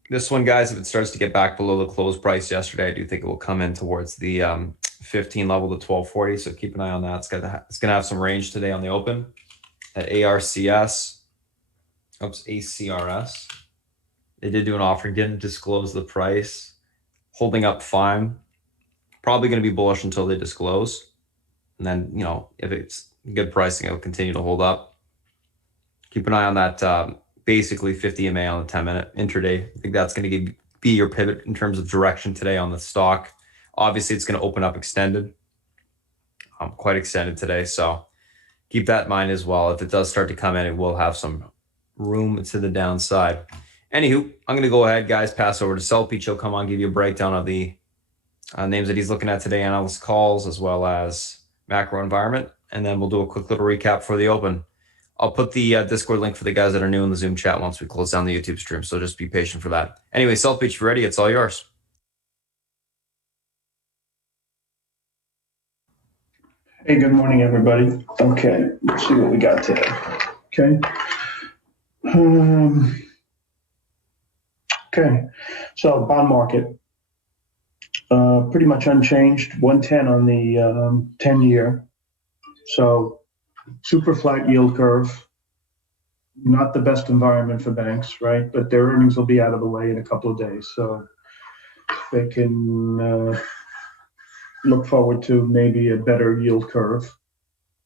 This one, guys, if it starts to get back below the close price yesterday, I do think it will come in towards the 15 level to 1240. So keep an eye on that. It's gonna have some range today on the open at ARCS. Oops, ACRS. They did do an offering, didn't disclose the price. Holding up fine. Probably going to be bullish until they disclose. And then, if it's good pricing, it'll continue to hold up. Keep an eye on that basically 50 MA on the 10-minute intraday. I think that's going to be your pivot in terms of direction today on the stock. Obviously, it's going to open up extended, quite extended today. So keep that in mind as well. If it does start to come in, it will have some room to the downside. Anywho, I'm going to go ahead, guys, pass over to Selpeach. He'll come on, give you a breakdown of the names that he's looking at today, analyst calls, as well as macro environment. And then we'll do a quick little recap for the open. I'll put the Discord link for the guys that are new in the Zoom chat once we close down the YouTube stream. So just be patient for that. Anyway, Selpeach, if you're ready, it's all yours. Hey, good morning, everybody. Okay, let's see what we got today. Okay. Okay, so bond market, pretty much unchanged, 110 on the 10-year. So super flat yield curve, not the best environment for banks, right? But their earnings will be out of the way in a couple of days. So they can look forward to maybe a better yield curve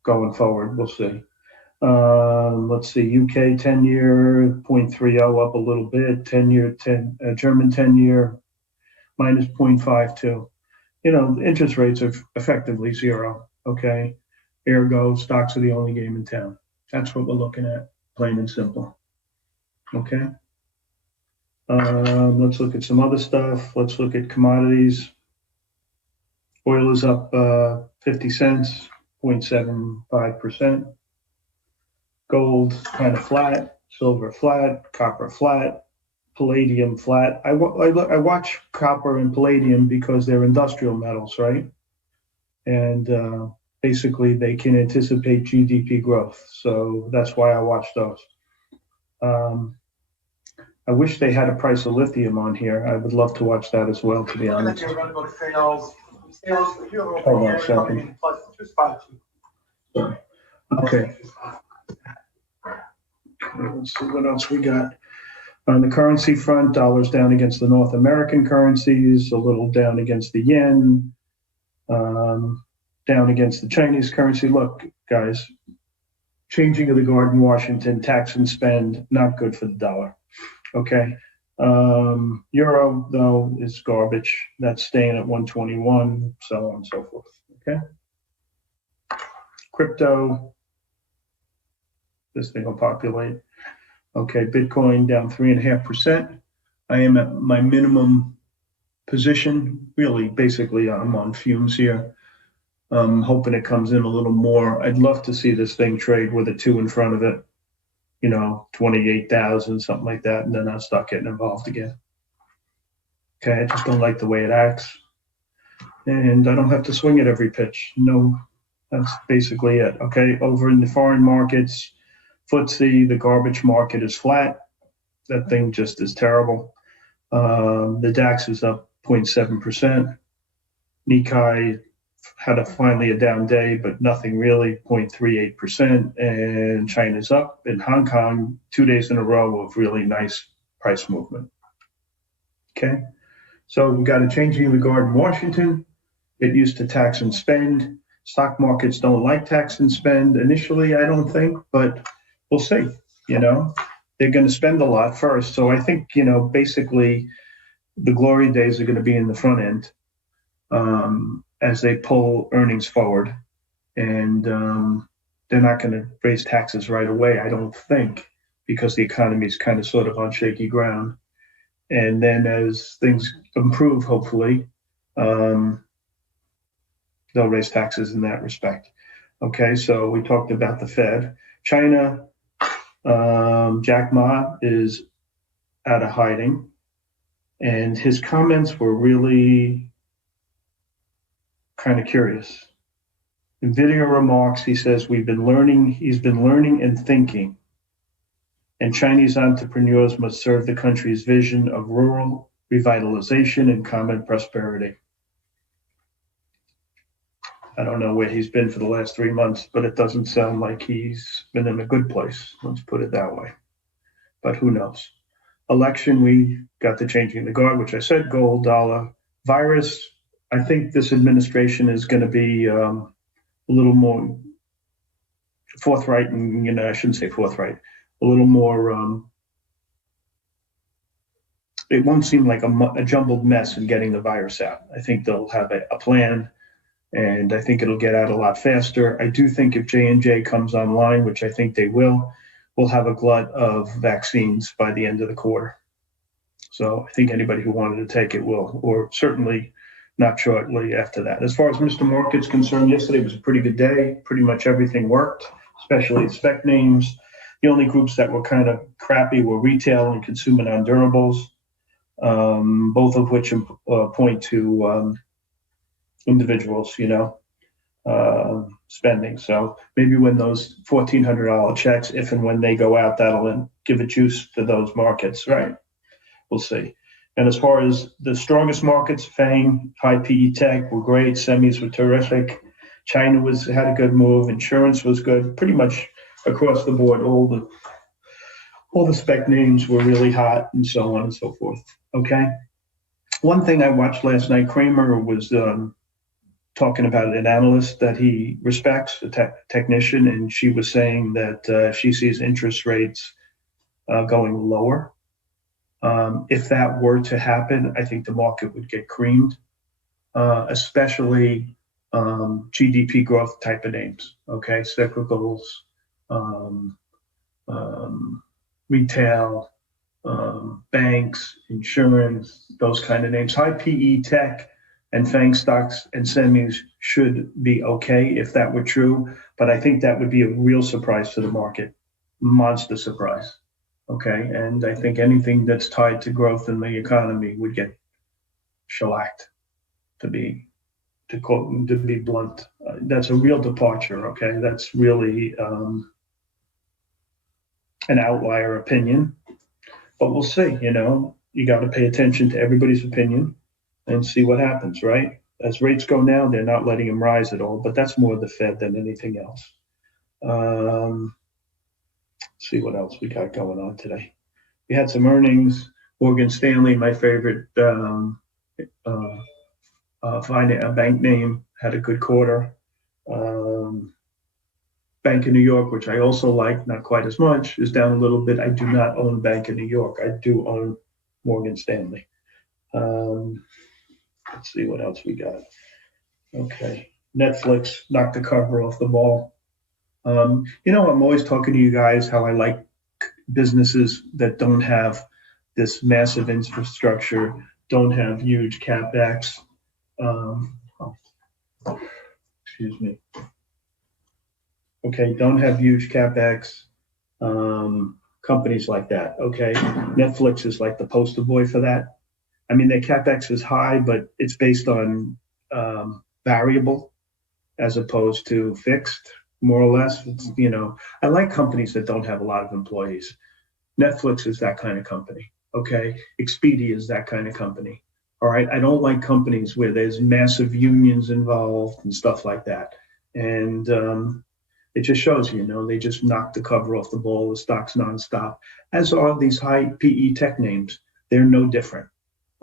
going forward. We'll see. Let's see, UK 10-year, 0.30 up a little bit, 10-year, German 10-year, minus 0.52. Interest rates are effectively zero, okay? Ergo, stocks are the only game in town. That's what we're looking at, plain and simple, okay? Let's look at some other stuff. Let's look at commodities. Oil is up 50 cents, 0.75%. Gold kind of flat, silver flat, copper flat, palladium flat. I watch copper and palladium because they're industrial metals, right? And basically they can anticipate GDP growth. So that's why I watch those. I wish they had a price of lithium on here. I would love to watch that as well, to be honest. You're going to go to sales. Sales for you Hold on a here coming second. in plus 2.52. Sorry. Okay. Let's see what else we got. On the currency front, dollars down against the North American currencies, a little down against the yen, down against the Chinese currency. Look, guys, changing of the guard in Washington, tax and spend, not good for the dollar. Okay. Euro, though, is garbage. That's staying at 121, so on and so forth. Okay. Crypto, this thing will populate. Okay, Bitcoin down 3.5%. I am at my minimum position. Really, basically, I'm on fumes here. I'm hoping it comes in a little more. I'd love to see this thing trade with a 2 in front of it. 28,000, something like that, and then I'll start getting involved again. Okay, I just don't like the way it acts. And I don't have to swing it every pitch. No, that's basically it. Okay, over in the foreign markets, FTSE, the garbage market is flat. That thing just is terrible. The DAX is up 0.7%. Nikkei had finally a down day, but nothing really, 0.38%. And China's up. In Hong Kong, 2 days in a row of really nice price movement. Okay, so we got a changing of the guard in Washington. It used to tax and spend. Stock markets don't like tax and spend initially, I don't think, but we'll see. They're going to spend a lot first. So I think, basically the glory days are going to be in the front end. As they pull earnings forward, and they're not going to raise taxes right away, I don't think, because the economy is kind of sort of on shaky ground. And then as things improve, hopefully, they'll raise taxes in that respect. Okay, so we talked about the Fed. China, Jack Ma is out of hiding, and his comments were really kind of curious. In video remarks, he says, he's been learning and thinking, and Chinese entrepreneurs must serve the country's vision of rural revitalization and common prosperity. I don't know where he's been for the last 3 months, but it doesn't sound like he's been in a good place. Let's put it that way. But who knows? Election, we got the changing the guard, which I said, gold, dollar, virus. I think this administration is going to be a little more forthright, and I shouldn't say forthright, a little more. It won't seem like a jumbled mess in getting the virus out. I think they'll have a plan, and I think it'll get out a lot faster. I do think if J&J comes online, which I think they will, we'll have a glut of vaccines by the end of the quarter. So I think anybody who wanted to take it will, or certainly not shortly after that. As far as Mr. Market's concerned, yesterday was a pretty good day. Pretty much everything worked, especially spec names. The only groups that were kind of crappy were retail and consumer non-durables, both of which point to individuals, spending. So maybe when those $1,400 checks, if and when they go out, that'll give a juice to those markets, right? We'll see. And as far as the strongest markets, FANG, high PE tech were great. Semis were terrific. China had a good move. Insurance was good. Pretty much across the board, all the spec names were really hot, and so on and so forth. Okay. One thing I watched last night, Kramer was talking about an analyst that he respects, a technician, and she was saying that she sees interest rates going lower. If that were to happen, I think the market would get creamed, especially GDP growth type of names, okay? Cyclicals, retail, banks, insurance, those kind of names. High PE tech and FANG stocks and semis should be okay if that were true, but I think that would be a real surprise to the market, monster surprise. Okay, and I think anything that's tied to growth in the economy would get shellacked, to be blunt. That's a real departure. Okay, that's really an outlier opinion, but we'll see. You got to pay attention to everybody's opinion and see what happens, right? As rates go down, they're not letting them rise at all, but that's more the Fed than anything else. See what else we got going on today. We had some earnings. Morgan Stanley, my favorite bank name, had a good quarter. Bank of New York, which I also like, not quite as much, is down a little bit. I do not own Bank of New York. I do own Morgan Stanley. Let's see what else we got. Okay, Netflix knocked the cover off the ball. I'm always talking to you guys how I like businesses that don't have this massive infrastructure, don't have huge CapEx. Excuse me. Okay, don't have huge CapEx. Companies like that. Okay, Netflix is like the poster boy for that. I mean, their CapEx is high, but it's based on variable as opposed to fixed, more or less. I like companies that don't have a lot of employees. Netflix is that kind of company. Okay, Expedia is that kind of company. All right, I don't like companies where there's massive unions involved and stuff like that. And it just shows they just knocked the cover off the ball. The stock's nonstop, as are these high PE tech names. They're no different.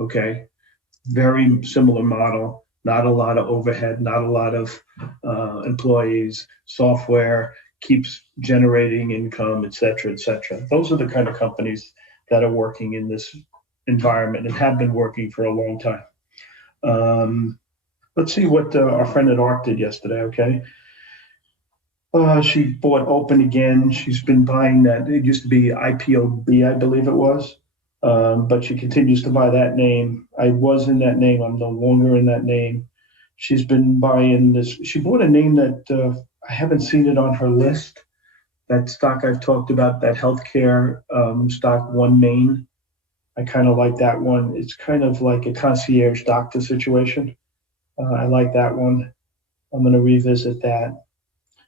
Okay, very similar model. Not a lot of overhead, not a lot of employees. Software keeps generating income, et cetera, et cetera. Those are the kind of companies that are working in this environment and have been working for a long time. Let's see what our friend at ARK did yesterday. Okay. She bought Open again. She's been buying that. It used to be IPOB, I believe it was. But she continues to buy that name. I was in that name. I'm no longer in that name. She's been buying this. She bought a name that I haven't seen it on her list. That stock I've talked about, that healthcare stock, One Main. I kind of like that one. It's kind of like a concierge doctor situation. I like that one. I'm going to revisit that.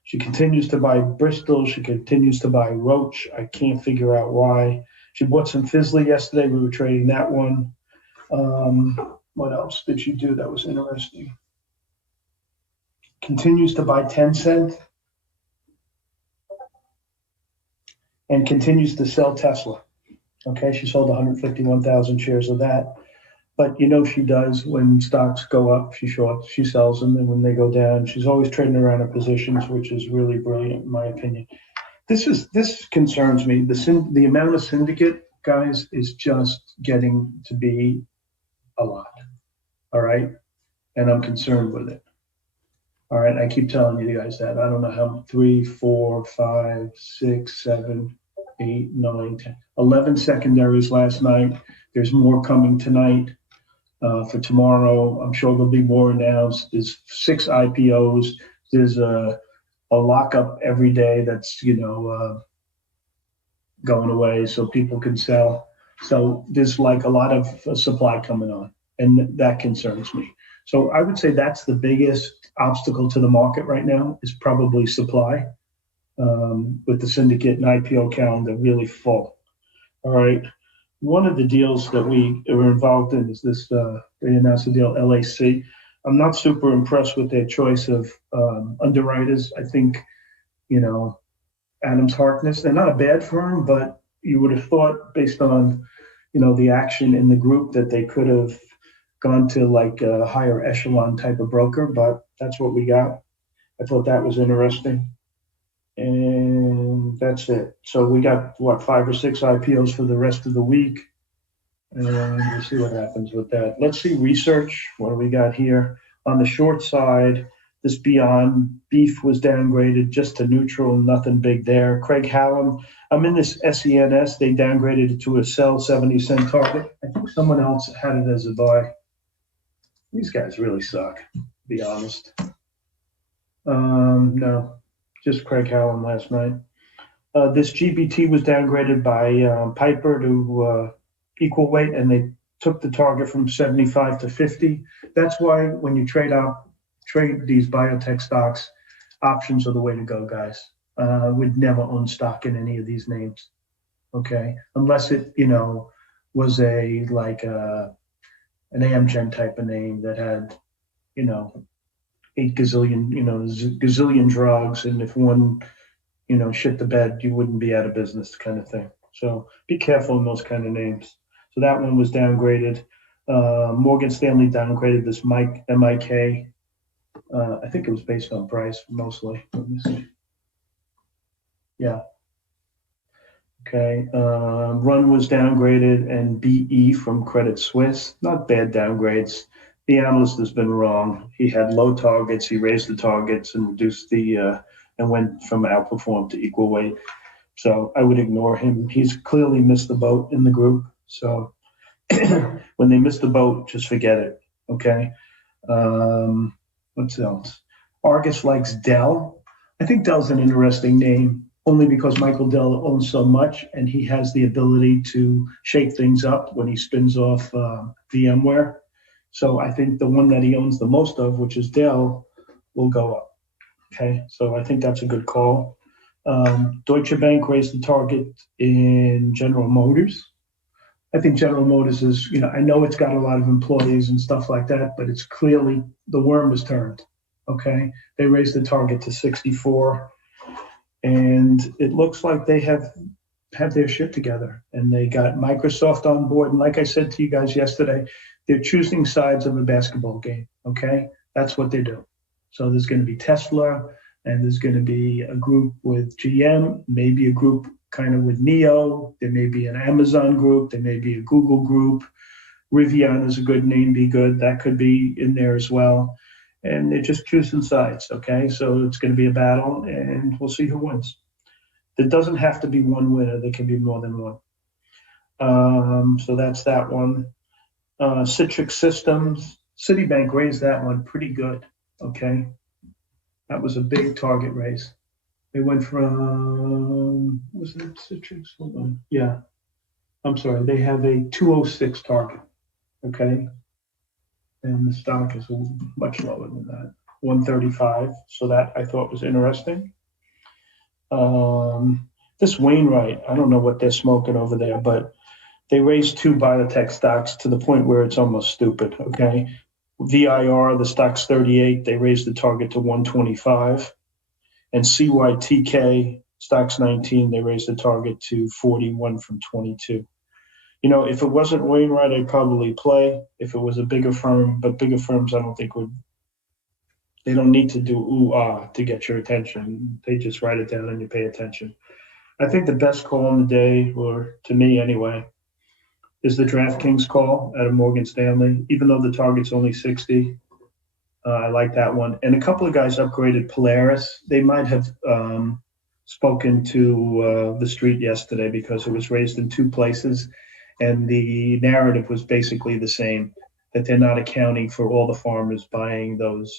She continues to buy Bristol. She continues to buy Roche. I can't figure out why. She bought some Fizzly yesterday. We were trading that one. What else did she do that was interesting? Continues to buy Tencent and continues to sell Tesla. Okay, she sold 151,000 shares of that. But she does when stocks go up, she shorts, she sells them, and when they go down, she's always trading around her positions, which is really brilliant in my opinion. This concerns me. The amount of syndicate, guys, is just getting to be a lot. All right, and I'm concerned with it. All right, I keep telling you guys that. I don't know how 3, 4, 5, 6, 7, 8, 9, 10, 11 secondaries last night. There's more coming tonight. For tomorrow, I'm sure there'll be more announced. There's 6 IPOs. There's a lockup every day that's going away so people can sell. So there's like a lot of supply coming on, and that concerns me. So I would say that's the biggest obstacle to the market right now is probably supply, with the syndicate and IPO calendar really full. All right. One of the deals that we were involved in is this, they announced the deal LAC. I'm not super impressed with their choice of underwriters. I think, Adams Harkness, they're not a bad firm, but you would have thought based on, the action in the group that they could have gone to like a higher echelon type of broker, but that's what we got. I thought that was interesting. And that's it. So we got 5 or 6 IPOs for the rest of the week, and we'll see what happens with that. Let's see research. What do we got here on the short side? This Beyond Beef was downgraded just to neutral, nothing big there. Craig Hallam, I'm in this SENS. They downgraded it to a sell 70-cent target. I think someone else had it as a buy. These guys really suck, to be honest. No, just Craig Hallam last night. This GBT was downgraded by Piper to equal weight, and they took the target from 75 to 50. That's why when you trade these biotech stocks, options are the way to go, guys. We'd never own stock in any of these names, okay? Unless it, was an Amgen type of name that had, 8 gazillion, gazillion drugs, and if one, shit the bed, you wouldn't be out of business kind of thing. So be careful in those kind of names. So that one was downgraded. Morgan Stanley downgraded this MIK. I think it was based on price mostly. Let me see. Yeah. Okay. Run was downgraded, and BE from Credit Suisse. Not bad downgrades. The analyst has been wrong. He had low targets. He raised the targets and reduced and went from outperform to equal weight. So I would ignore him. He's clearly missed the boat in the group. So when they miss the boat, just forget it. Okay. What's else? Argus likes Dell. I think Dell's an interesting name only because Michael Dell owns so much, and he has the ability to shake things up when he spins off VMware. So I think the one that he owns the most of, which is Dell, will go up. Okay, so I think that's a good call. Deutsche Bank raised the target in General Motors. I think General Motors is, I know it's got a lot of employees and stuff like that, but it's clearly the worm was turned. Okay, they raised the target to 64, and it looks like they have their shit together, and they got Microsoft on board. And like I said to you guys yesterday, they're choosing sides of a basketball game. Okay, that's what they do. So there's going to be Tesla, and there's going to be a group with GM, maybe a group kind of with Neo. There may be an Amazon group. There may be a Google group. Rivian is a good name, be good. That could be in there as well. And they're just choosing sides, okay? So it's going to be a battle, and we'll see who wins. There doesn't have to be one winner. There can be more than one. So that's that one. Citrix Systems. Citibank raised that one pretty good, okay? That was a big target raise. They went from, was it Citrix? Hold on. Yeah. I'm sorry. They have a 206 target, okay? And the stock is much lower than that, 135. So that I thought was interesting. This Wainwright, I don't know what they're smoking over there, but they raised 2 biotech stocks to the point where it's almost stupid, okay? VIR, the stock's 38. They raised the target to 125. And CYTK, stock's 19. They raised the target to 41 from 22. If it wasn't Wainwright, I'd probably play. If it was a bigger firm, but bigger firms, I don't think they don't need to do to get your attention. They just write it down and you pay attention. I think the best call on the day, or to me anyway, is the DraftKings call out of Morgan Stanley. Even though the target's only 60, I like that one. And a couple of guys upgraded Polaris. They might have spoken to the street yesterday because it was raised in 2 places. And the narrative was basically the same, that they're not accounting for all the farmers buying those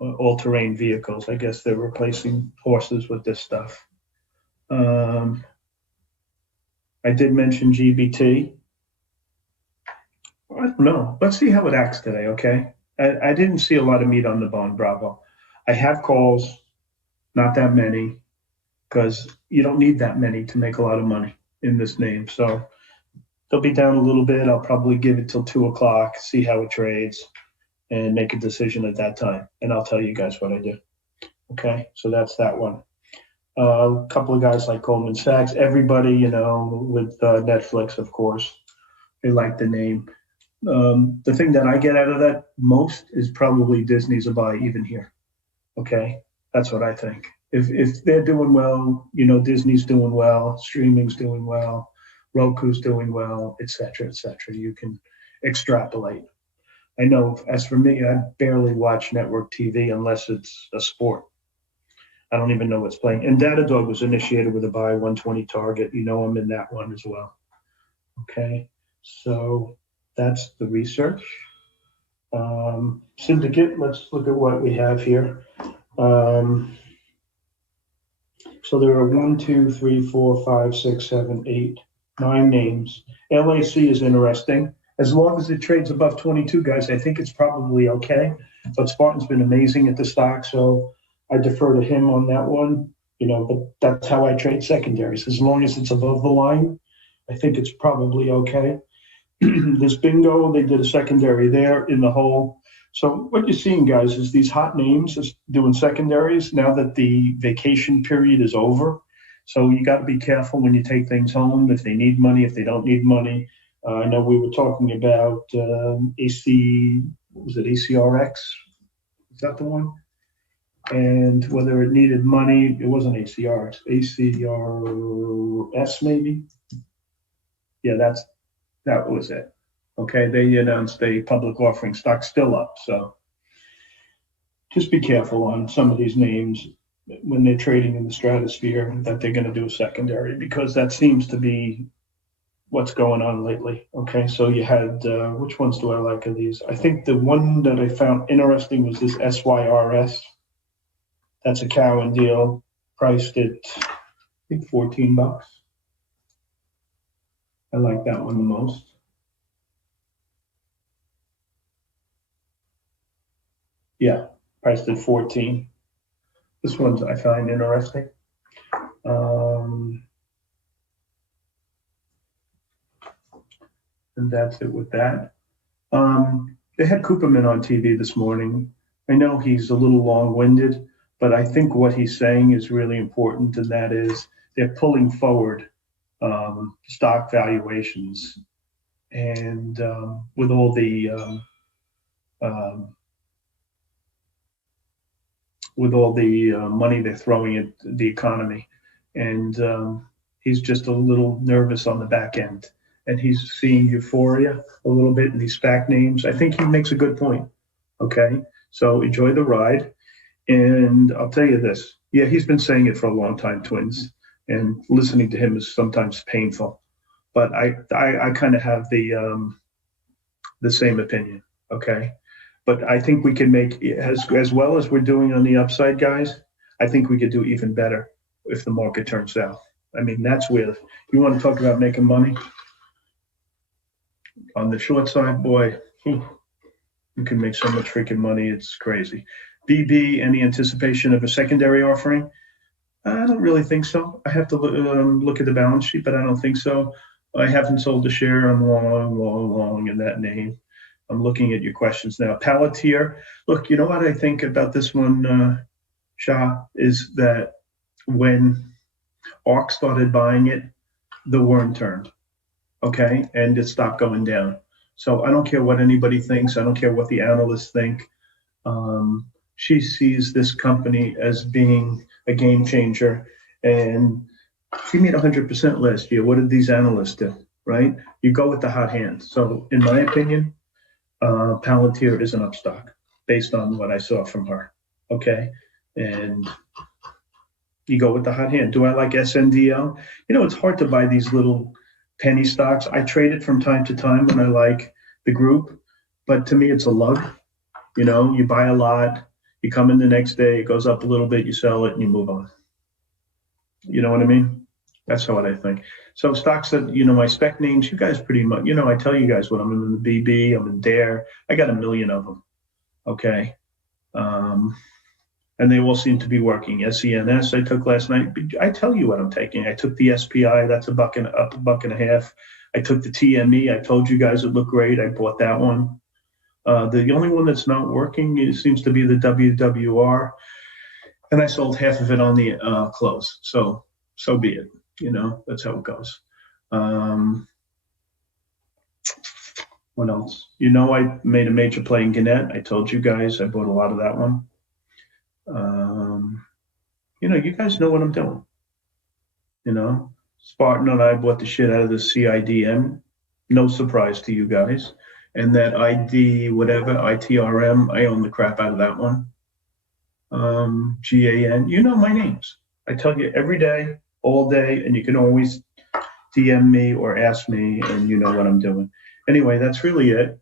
all-terrain vehicles. I guess they're replacing horses with this stuff. I did mention GBT. I don't know. Let's see how it acts today, okay? I didn't see a lot of meat on the bone, Bravo. I have calls, not that many, because you don't need that many to make a lot of money in this name. So they'll be down a little bit. I'll probably give it till 2 o'clock, see how it trades, and make a decision at that time. And I'll tell you guys what I do. Okay, so that's that one. A couple of guys like Goldman Sachs, everybody, with Netflix, of course, they like the name. The thing that I get out of that most is probably Disney's a buy even here. Okay, that's what I think. If they're doing well, Disney's doing well, streaming's doing well, Roku's doing well, et cetera, et cetera. You can extrapolate. I know as for me, I barely watch network TV unless it's a sport. I don't even know what's playing. And Datadog was initiated with a buy 120 target. You know, I'm in that one as well. Okay, so that's the research. Syndicate, let's look at what we have here. So there are 1, 2, 3, 4, 5, 6, 7, 8, 9 names. LAC is interesting. As long as it trades above 22, guys, I think it's probably okay. But Spartan's been amazing at the stock, so I defer to him on that one. You know, but that's how I trade secondaries. As long as it's above the line, I think it's probably okay. This bingo, they did a secondary there in the hole. So what you're seeing, guys, is these hot names is doing secondaries now that the vacation period is over. So you got to be careful when you take things home, if they need money, if they don't need money. I know we were talking about what was it, ACRX? Is that the one? And whether it needed money, it wasn't ACR, it's ACRS maybe? Yeah, that was it. Okay, they announced a public offering, stock still up. So just be careful on some of these names when they're trading in the stratosphere that they're going to do a secondary, because that seems to be what's going on lately. Okay, so you had, which ones do I like of these? I think the one that I found interesting was this SYRS. That's a Cowan deal, priced at, I think, $14. I like that one the most. Yeah, priced at 14. This one's I find interesting. And that's it with that. They had Cooperman on TV this morning. I know he's a little long-winded, but I think what he's saying is really important, and that is they're pulling forward stock valuations, and with all the money they're throwing at the economy, and he's just a little nervous on the back end, and he's seeing euphoria a little bit in these SPAC names. I think he makes a good point. Okay, so enjoy the ride, and I'll tell you this. Yeah, he's been saying it for a long time, twins, and listening to him is sometimes painful. But I kind of have the same opinion. Okay. But I think we can make, as well as we're doing on the upside, guys, I think we could do even better if the market turns south. I mean, that's where you want to talk about making money. On the short side, boy, you can make so much freaking money. It's crazy. BB, any anticipation of a secondary offering? I don't really think so. I have to look at the balance sheet, but I don't think so. I haven't sold a share. I'm long in that name. I'm looking at your questions now. Palantir, look, you know what I think about this one, Shah, is that when ARK started buying it, the worm turned, okay? And it stopped going down. So I don't care what anybody thinks. I don't care what the analysts think. She sees this company as being a game changer, and she made 100% last year. What did these analysts do, right? You go with the hot hand. So in my opinion, Palantir is an upstock based on what I saw from her. Okay. And you go with the hot hand. Do I like SNDL? You know, it's hard to buy these little penny stocks. I trade it from time to time when I like the group, but to me, it's a lug. You know, you buy a lot, you come in the next day, it goes up a little bit, you sell it and you move on. You know what I mean? That's what I think. So stocks that, you know, my spec names, you guys pretty much, you know, I tell you guys what I'm in the BB, I'm in DARE. I got 1 million of them. Okay. And they all seem to be working. SENS I took last night. I tell you what I'm taking. I took the SPI, that's up $1.50. I took the TME. I told you guys it looked great. I bought that one. The only one that's not working, it seems to be the WWR. And I sold half of it on the close. So be it. You know, that's how it goes. What else? You know, I made a major play in Gannett. I told you guys I bought a lot of that one. You know, you guys know what I'm doing. You know, Spartan and I bought the shit out of the CIDM. No surprise to you guys. And that ID, whatever, ITRM, I own the crap out of that one. GAN, you know my names. I tell you every day, all day, and you can always DM me or ask me, and you know what I'm doing. Anyway, that's really it.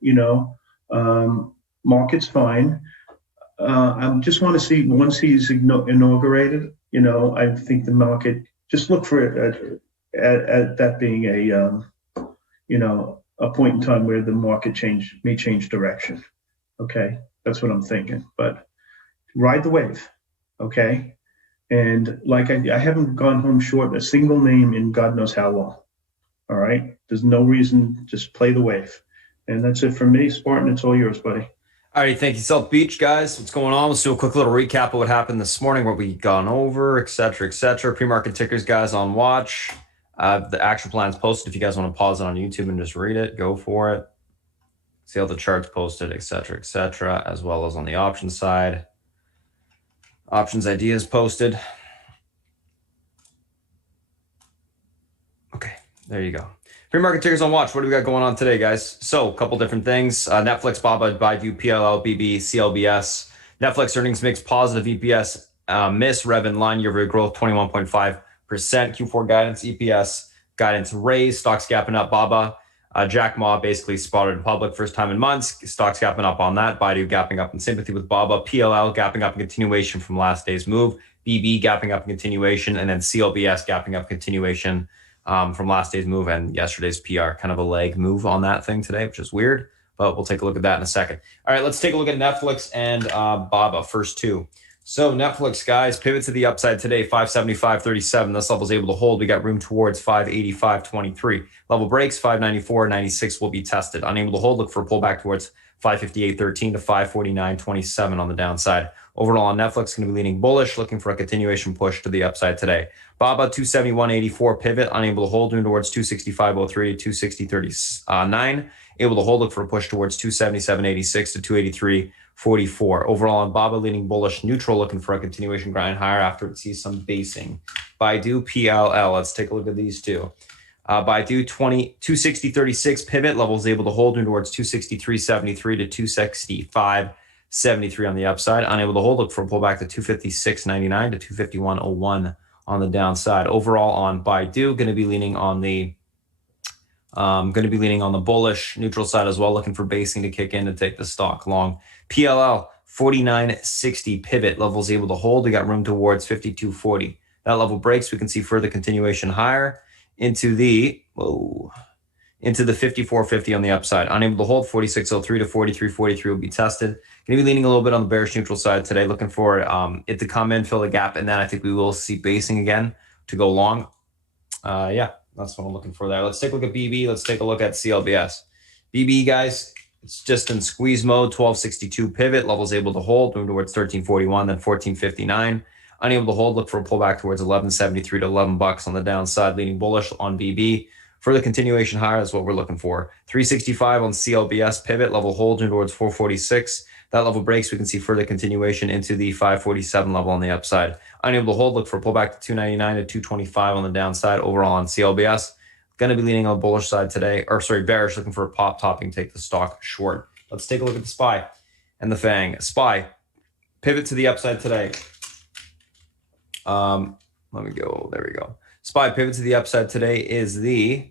Market's fine. I just want to see, once he's inaugurated, I think the market, just look for it at that being a point in time where the market may change direction. Okay, that's what I'm thinking. But ride the wave, okay? And like I haven't gone home short a single name in God knows how long. All right, there's no reason, just play the wave. And that's it for me. Spartan, it's all yours, buddy. All right, thank you, South Beach, guys. What's going on? Let's do a quick little recap of what happened this morning, what we gone over, et cetera, et cetera. Pre-market tickers, guys, on watch. The action plan's posted. If you guys want to pause it on YouTube and just read it, go for it. See all the charts posted, et cetera, as well as on the option side. Options ideas posted. Okay, there you go. Pre-market tickers on watch. What do we got going on today, guys? So a couple different things. Netflix, Baba, Baidu, PLL, BB, CLBS. Netflix earnings mix positive, EPS miss, rev in line, year-over-year growth 21.5%. Q4 guidance, EPS guidance raised, stocks gapping up. Baba, Jack Ma basically spotted in public, first time in months. Stocks gapping up on that. Baidu gapping up in sympathy with Baba. PLL gapping up in continuation from last day's move. BB gapping up in continuation. And then CLBS gapping up continuation from last day's move and yesterday's PR. Kind of a leg move on that thing today, which is weird, but we'll take a look at that in a second. All right, let's take a look at Netflix and Baba, first two. So Netflix, guys, pivot to the upside today, 575.37. This level is able to hold. We got room towards 585.23. Level breaks, 594.96 will be tested. Unable to hold, look for a pullback towards 558.13 to 549.27 on the downside. Overall on Netflix, going to be leaning bullish, looking for a continuation push to the upside today. Baba, 271.84 pivot, unable to hold, moving towards 265.03 to 260.39. Able to hold, look for a push towards 277.86 to 283.44. Overall on Baba, leaning bullish, neutral, looking for a continuation grind higher after it sees some basing. Baidu, PLL, let's take a look at these two. Baidu, 260.36 pivot, levels able to hold, moving towards 263.73 to 265.73 on the upside. Unable to hold, look for a pullback to 256.99 to 251.01 on the downside. Overall on Baidu, going to be leaning on the bullish neutral side as well, looking for basing to kick in to take the stock long. PLL, 49.60 pivot, levels able to hold. We got room towards 52.40. That level breaks, we can see further continuation higher into the 54.50 on the upside. Unable to hold, 46.03 to 43.43 will be tested. Going to be leaning a little bit on the bearish neutral side today, looking for it to come in, fill the gap, and then I think we will see basing again to go long. Yeah, that's what I'm looking for there. Let's take a look at BB. Let's take a look at CLBS. BB, guys, it's just in squeeze mode, 12.62 pivot, levels able to hold, move towards 13.41, then 14.59. Unable to hold, look for a pullback towards 11.73 to $11 on the downside, leaning bullish on BB. Further continuation higher is what we're looking for. 365 on CLBS pivot, level hold towards 446. That level breaks, we can see further continuation into the 547 level on the upside. Unable to hold, look for a pullback to 299 to 225 on the downside. Overall on CLBS, going to be leaning on the bullish side today, bearish, looking for a pop topping, take the stock short. Let's take a look at the SPY and the FANG. SPY, pivot to the upside today. Let me go, there we go. SPY pivot to the upside today is the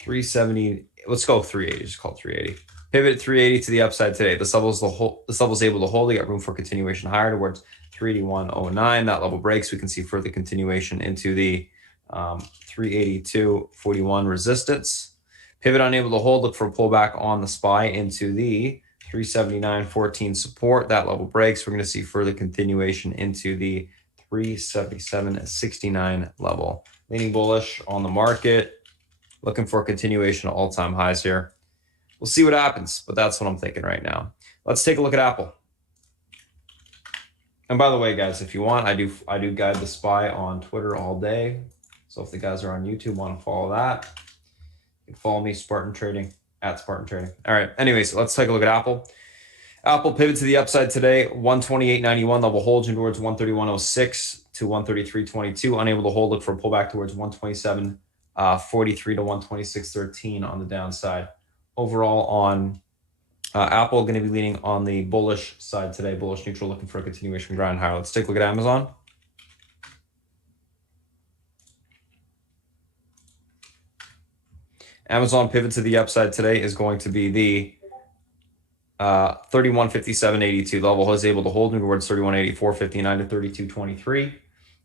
370. Let's go 380. Just call it 380. Pivot 380 to the upside today. This level is able to hold. We got room for continuation higher towards 381.09. That level breaks. We can see further continuation into the 382.41 resistance. Pivot unable to hold. Look for a pullback on the SPY into the 379.14 support. That level breaks. We're going to see further continuation into the 377.69 level. Leaning bullish on the market, looking for a continuation of all-time highs here. We'll see what happens, but that's what I'm thinking right now. Let's take a look at Apple. And by the way, guys, if you want, I do guide the SPY on Twitter all day. So if the guys are on YouTube want to follow that, you can follow me, Spartan Trading, at Spartan Trading. All right, anyways, let's take a look at Apple. Apple pivot to the upside today, 128.91, level hold towards 131.06 to 133.22. Unable to hold, look for a pullback towards 127.43 to 126.13 on the downside. Overall on Apple going to be leaning on the bullish side today, bullish neutral, looking for a continuation grind higher. Let's take a look at Amazon. Amazon pivot to the upside today is going to be the 31.57.82 level. Was able to hold, moving towards 31.84.59 to 32.23.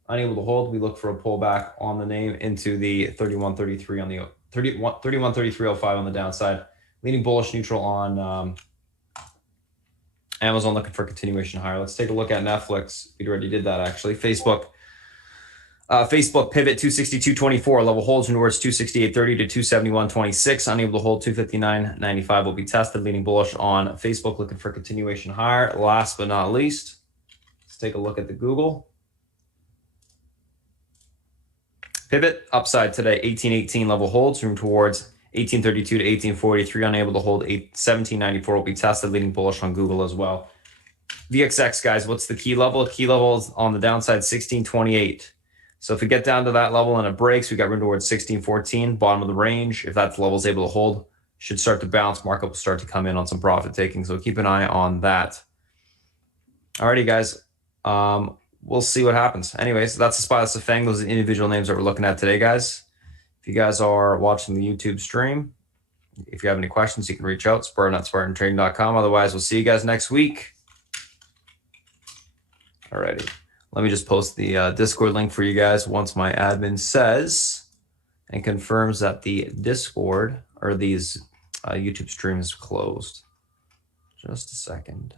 Unable to hold, we look for a pullback on the name into the 31.33 on the 31.33.05 on the downside. Leaning bullish neutral on Amazon, looking for continuation higher. Let's take a look at Netflix. We already did that actually. Facebook pivot 262.24 level holds towards 268.30 to 271.26. Unable to hold, 259.95 will be tested. Leaning bullish on Facebook, looking for continuation higher. Last but not least, let's take a look at the Google pivot upside today. 18.18 level holds, room towards 18.32 to 18.43. Unable to hold, 17.94 will be tested. Leaning bullish on Google as well. VXX, guys, what's the key level? Key level is on the downside 16.28. So if we get down to that level and it breaks, we got room towards 16.14, bottom of the range. If that level is able to hold, should start to bounce. Market will start to come in on some profit taking. So keep an eye on that. Alrighty, guys. We'll see what happens. Anyways, that's the spot. That's the FANG. Those are the individual names that we're looking at today, guys. If you guys are watching the YouTube stream, if you have any questions, you can reach out, Spartan@SpartanTrading.com. Otherwise, we'll see you guys next week. Alrighty. Let me just post the Discord link for you guys once my admin says and confirms that the Discord or these YouTube stream is closed. Just a second.